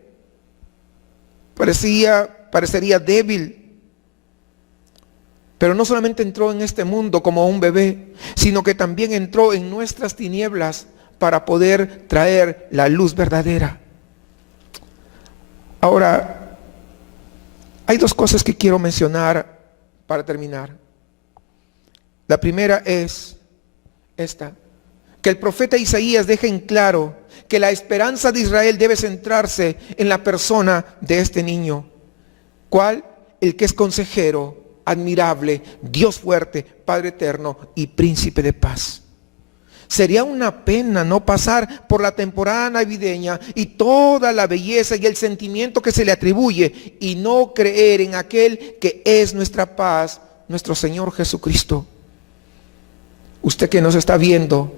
Parecería débil. Pero no solamente entró en este mundo como un bebé, sino que también entró en nuestras tinieblas para poder traer la luz verdadera. Ahora, hay dos cosas que quiero mencionar para terminar. La primera es esta: que el profeta Isaías deja en claro que la esperanza de Israel debe centrarse en la persona de este niño. ¿Cuál? El que es consejero, admirable, Dios fuerte, Padre eterno y príncipe de paz. Sería una pena no pasar por la temporada navideña y toda la belleza y el sentimiento que se le atribuye y no creer en aquel que es nuestra paz, nuestro Señor Jesucristo. Usted que nos está viendo,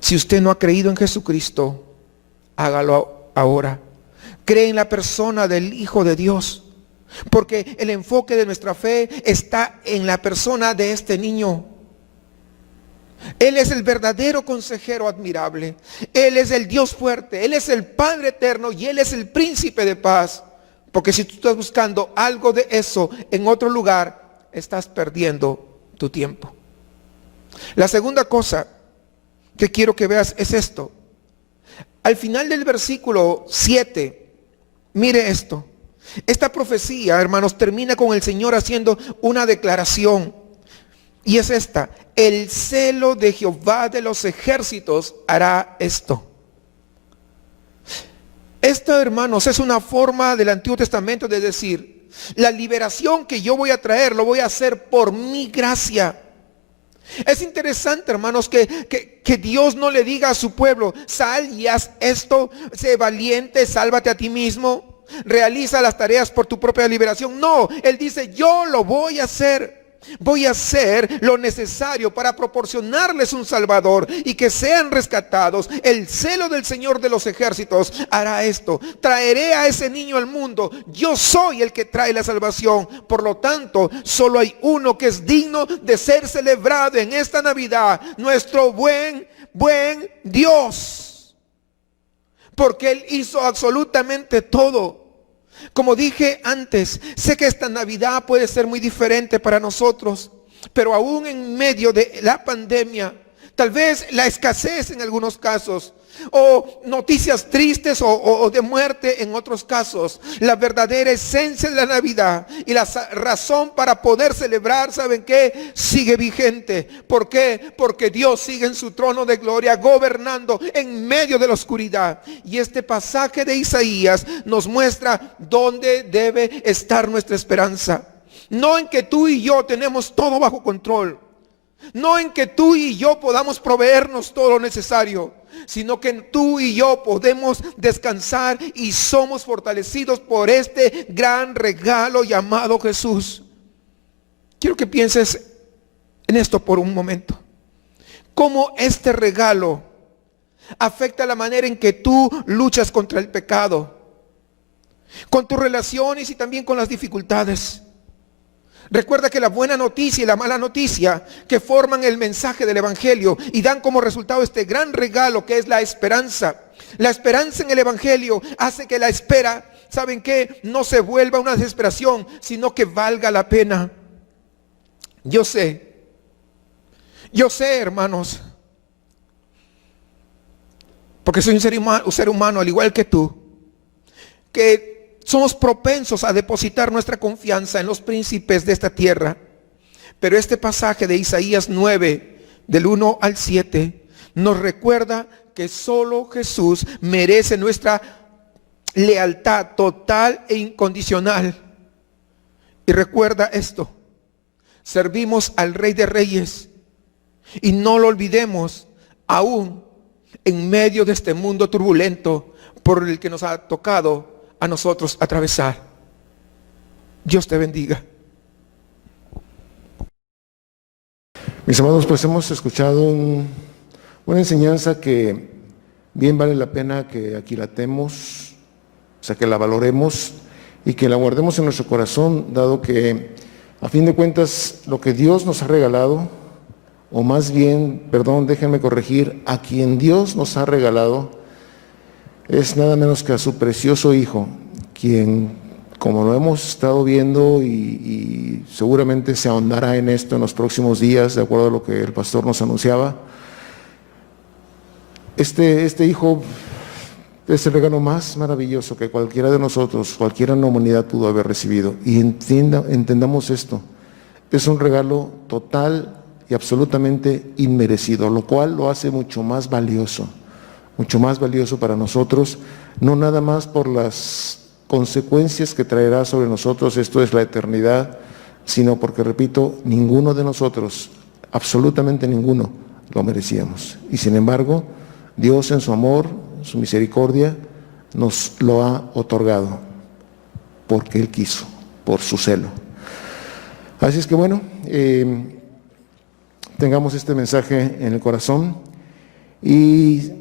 si usted no ha creído en Jesucristo, hágalo ahora. Cree en la persona del Hijo de Dios, porque el enfoque de nuestra fe está en la persona de este niño. Él es el verdadero consejero admirable. Él es el Dios fuerte. Él es el Padre eterno y Él es el príncipe de paz. Porque si tú estás buscando algo de eso en otro lugar, estás perdiendo tu tiempo. La segunda cosa que quiero que veas es esto. Al final del versículo 7, mire esto. Esta profecía, hermanos, termina con el Señor haciendo una declaración. Y es esta: el celo de Jehová de los ejércitos hará esto. Esto, hermanos, es una forma del Antiguo Testamento de decir: la liberación que yo voy a traer, lo voy a hacer por mi gracia. Es interesante, hermanos, que Dios no le diga a su pueblo: sal y haz esto, sé valiente, sálvate a ti mismo, realiza las tareas por tu propia liberación. No, Él dice: yo lo voy a hacer. Voy a hacer lo necesario para proporcionarles un Salvador y que sean rescatados. El celo del Señor de los ejércitos hará esto. Traeré a ese niño al mundo. Yo soy el que trae la salvación. Por lo tanto, solo hay uno que es digno de ser celebrado en esta Navidad: nuestro buen Dios. Porque Él hizo absolutamente todo. Como dije antes, sé que esta Navidad puede ser muy diferente para nosotros, pero aún en medio de la pandemia, tal vez la escasez en algunos casos, o noticias tristes o de muerte en otros casos, la verdadera esencia de la Navidad y la razón para poder celebrar, ¿saben qué? Sigue vigente. ¿Por qué? Porque Dios sigue en su trono de gloria, gobernando en medio de la oscuridad. Y este pasaje de Isaías nos muestra dónde debe estar nuestra esperanza. No en que tú y yo tenemos todo bajo control, no en que tú y yo podamos proveernos todo lo necesario, sino que tú y yo podemos descansar y somos fortalecidos por este gran regalo llamado Jesús. Quiero que pienses en esto por un momento. Cómo este regalo afecta la manera en que tú luchas contra el pecado, con tus relaciones y también con las dificultades. Recuerda que la buena noticia y la mala noticia que forman el mensaje del Evangelio y dan como resultado este gran regalo que es la esperanza. La esperanza en el Evangelio hace que la espera, ¿saben qué? No se vuelva una desesperación, sino que valga la pena. Yo sé, hermanos, porque soy un ser humano al igual que tú, que somos propensos a depositar nuestra confianza en los príncipes de esta tierra. Pero este pasaje de Isaías 9, del 1 al 7, nos recuerda que solo Jesús merece nuestra lealtad total e incondicional. Y recuerda esto: servimos al Rey de Reyes. Y no lo olvidemos, aún en medio de este mundo turbulento por el que nos ha tocado a nosotros atravesar. Dios te bendiga. Mis amados, pues hemos escuchado una enseñanza que bien vale la pena que aquilatemos, o sea, que la valoremos y que la guardemos en nuestro corazón, dado que a fin de cuentas lo que Dios nos ha regalado, o más bien, perdón, déjenme corregir, a quien Dios nos ha regalado es nada menos que a su precioso Hijo, quien, como lo hemos estado viendo y seguramente se ahondará en esto en los próximos días, de acuerdo a lo que el pastor nos anunciaba, este Hijo es el regalo más maravilloso que cualquiera de nosotros, cualquiera en la humanidad pudo haber recibido. Y entendamos esto, es un regalo total y absolutamente inmerecido, lo cual lo hace mucho más valioso para nosotros, no nada más por las consecuencias que traerá sobre nosotros, esto es la eternidad, sino porque, repito, ninguno de nosotros, absolutamente ninguno, lo merecíamos. Y sin embargo, Dios en su amor, su misericordia, nos lo ha otorgado, porque Él quiso, por su celo. Así es que bueno, tengamos este mensaje en el corazón y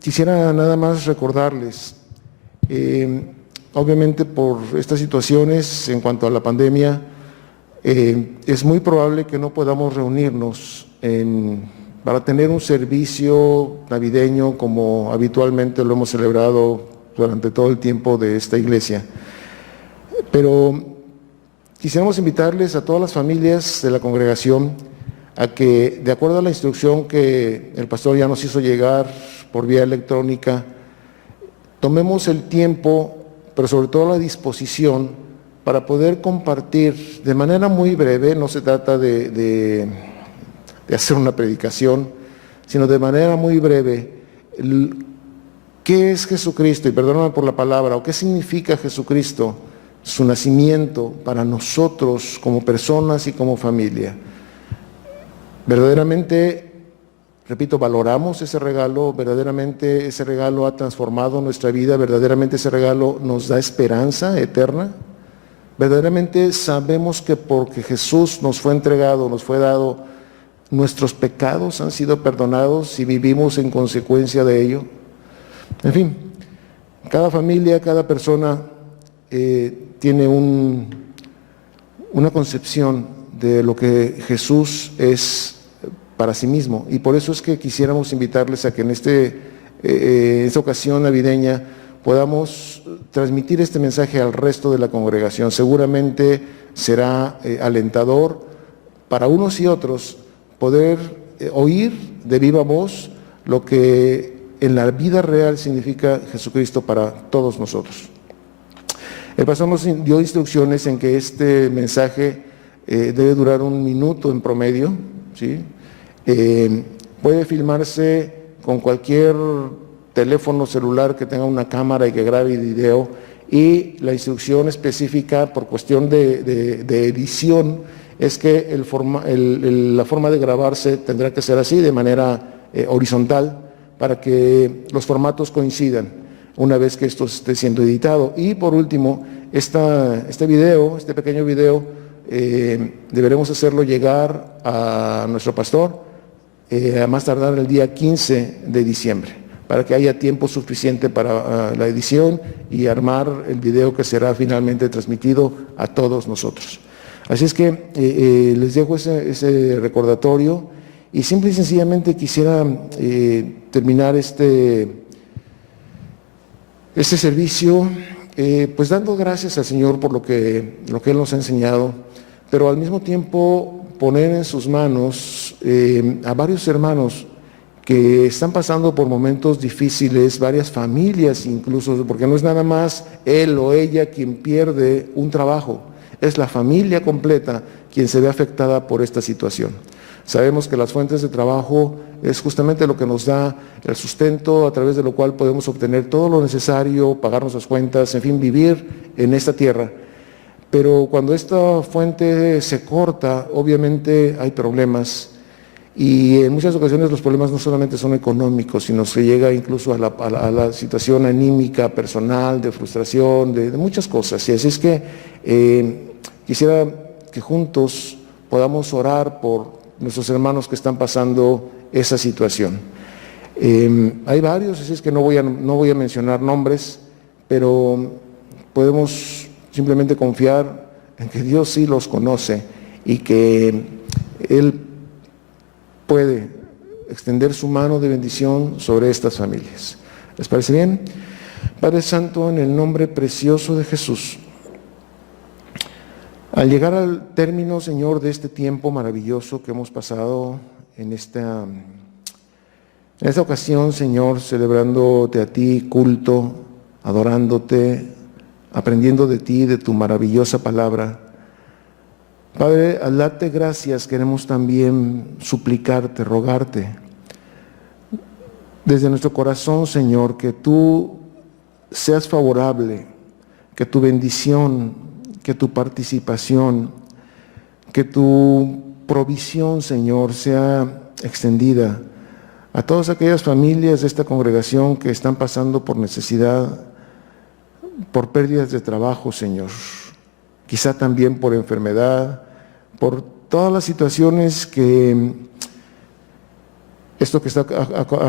quisiera nada más recordarles, obviamente por estas situaciones en cuanto a la pandemia, es muy probable que no podamos reunirnos para tener un servicio navideño como habitualmente lo hemos celebrado durante todo el tiempo de esta iglesia. Pero quisiéramos invitarles a todas las familias de la congregación a que, de acuerdo a la instrucción que el pastor ya nos hizo llegar por vía electrónica, tomemos el tiempo, pero sobre todo la disposición, para poder compartir de manera muy breve. No se trata de hacer una predicación, sino de manera muy breve, ¿qué es Jesucristo? Y perdóname por la palabra, ¿o qué significa Jesucristo? Su nacimiento para nosotros como personas y como familia. Verdaderamente, repito, valoramos ese regalo, verdaderamente ese regalo ha transformado nuestra vida, verdaderamente ese regalo nos da esperanza eterna, verdaderamente sabemos que porque Jesús nos fue entregado, nos fue dado, nuestros pecados han sido perdonados y vivimos en consecuencia de ello. En fin, cada familia, cada persona tiene una concepción de lo que Jesús es para sí mismo, y por eso es que quisiéramos invitarles a que en esta ocasión navideña podamos transmitir este mensaje al resto de la congregación. Seguramente será alentador para unos y otros poder oír de viva voz lo que en la vida real significa Jesucristo para todos nosotros. El pastor nos dio instrucciones en que este mensaje debe durar 1 minuto en promedio, ¿sí? Puede filmarse con cualquier teléfono celular que tenga una cámara y que grabe video, y la instrucción específica por cuestión de edición es que la forma de grabarse tendrá que ser así, de manera horizontal, para que los formatos coincidan una vez que esto esté siendo editado. Y por último, este pequeño video, deberemos hacerlo llegar a nuestro pastor a más tardar el día 15 de diciembre, para que haya tiempo suficiente para la edición y armar el video que será finalmente transmitido a todos nosotros. Así es que les dejo ese recordatorio, y simple y sencillamente quisiera terminar este servicio pues dando gracias al Señor por lo que Él nos ha enseñado, pero al mismo tiempo poner en sus manos a varios hermanos que están pasando por momentos difíciles, varias familias incluso, porque no es nada más él o ella quien pierde un trabajo, es la familia completa quien se ve afectada por esta situación. Sabemos que las fuentes de trabajo es justamente lo que nos da el sustento, a través de lo cual podemos obtener todo lo necesario, pagar nuestras cuentas, en fin, vivir en esta tierra. Pero cuando esta fuente se corta, obviamente hay problemas, y en muchas ocasiones los problemas no solamente son económicos, sino se llega incluso a la situación anímica, personal, de frustración, de muchas cosas. Y así es que quisiera que juntos podamos orar por nuestros hermanos que están pasando esa situación. Hay varios, así es que no voy a mencionar nombres, pero podemos simplemente confiar en que Dios sí los conoce y que Él puede extender su mano de bendición sobre estas familias. ¿Les parece bien? Padre Santo, en el nombre precioso de Jesús, al llegar al término, Señor, de este tiempo maravilloso que hemos pasado en esta ocasión, Señor, celebrándote a ti, culto, adorándote, aprendiendo de ti, de tu maravillosa palabra. Padre, al darte gracias, queremos también suplicarte, rogarte, desde nuestro corazón, Señor, que tú seas favorable, que tu bendición, que tu participación, que tu provisión, Señor, sea extendida a todas aquellas familias de esta congregación que están pasando por necesidad, por pérdidas de trabajo, Señor, quizá también por enfermedad, por todas las situaciones que esto que está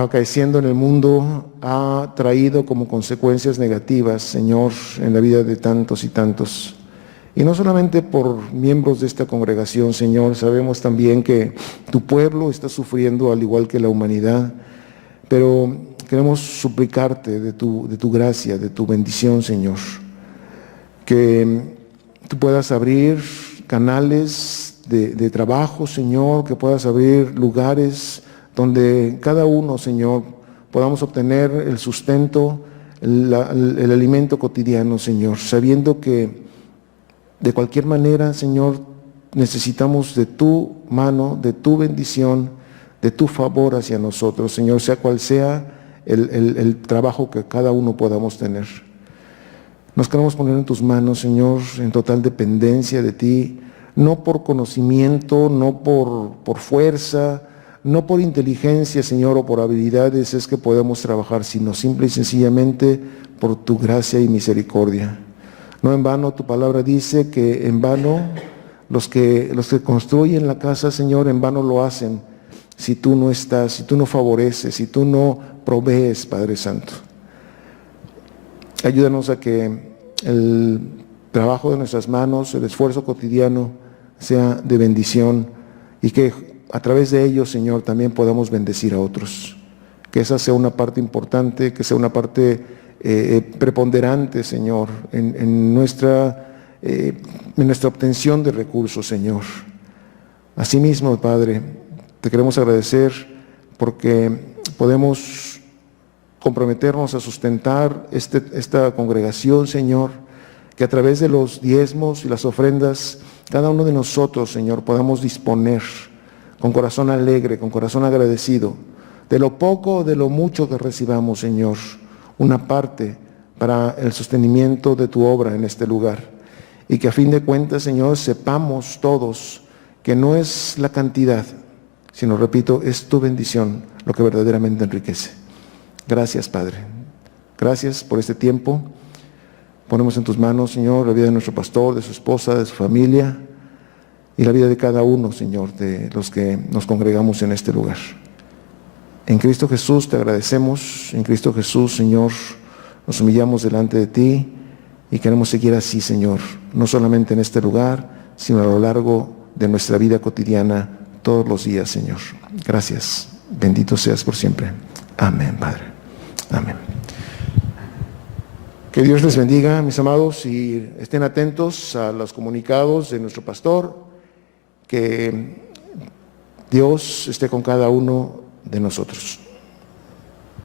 acaeciendo en el mundo ha traído como consecuencias negativas, Señor, en la vida de tantos y tantos. Y no solamente por miembros de esta congregación, Señor, sabemos también que tu pueblo está sufriendo al igual que la humanidad, pero queremos suplicarte de tu gracia, de tu bendición, Señor, que tú puedas abrir canales de trabajo, Señor, que puedas abrir lugares donde cada uno, Señor, podamos obtener el sustento, el alimento cotidiano, Señor, sabiendo que de cualquier manera, Señor, necesitamos de tu mano, de tu bendición, de tu favor hacia nosotros, Señor, sea cual sea el trabajo que cada uno podamos tener. Nos queremos poner en tus manos, Señor, en total dependencia de ti, no por conocimiento, no por fuerza, no por inteligencia, Señor, o por habilidades es que podemos trabajar, sino simple y sencillamente por tu gracia y misericordia. No en vano tu palabra dice que en vano los que construyen la casa, Señor, en vano lo hacen si tú no estás, si tú no favoreces, si tú no provees, Padre Santo. Ayúdanos a que el trabajo de nuestras manos, el esfuerzo cotidiano sea de bendición y que a través de ellos, Señor, también podamos bendecir a otros. Que esa sea una parte importante, que sea una parte preponderante, Señor, en nuestra obtención de recursos, Señor. Asimismo, Padre, te queremos agradecer porque podemos comprometernos a sustentar esta congregación, Señor, que a través de los diezmos y las ofrendas, cada uno de nosotros, Señor, podamos disponer con corazón alegre, con corazón agradecido, de lo poco o de lo mucho que recibamos, Señor, una parte para el sostenimiento de tu obra en este lugar. Y que a fin de cuentas, Señor, sepamos todos que no es la cantidad, sino, repito, es tu bendición lo que verdaderamente enriquece. Gracias, Padre. Gracias por este tiempo. Ponemos en tus manos, Señor, la vida de nuestro pastor, de su esposa, de su familia y la vida de cada uno, Señor, de los que nos congregamos en este lugar. En Cristo Jesús te agradecemos. En Cristo Jesús, Señor, nos humillamos delante de ti y queremos seguir así, Señor, no solamente en este lugar, sino a lo largo de nuestra vida cotidiana, todos los días, Señor. Gracias. Bendito seas por siempre. Amén, Padre. Amén. Que Dios les bendiga, mis amados, y estén atentos a los comunicados de nuestro pastor. Que Dios esté con cada uno de nosotros.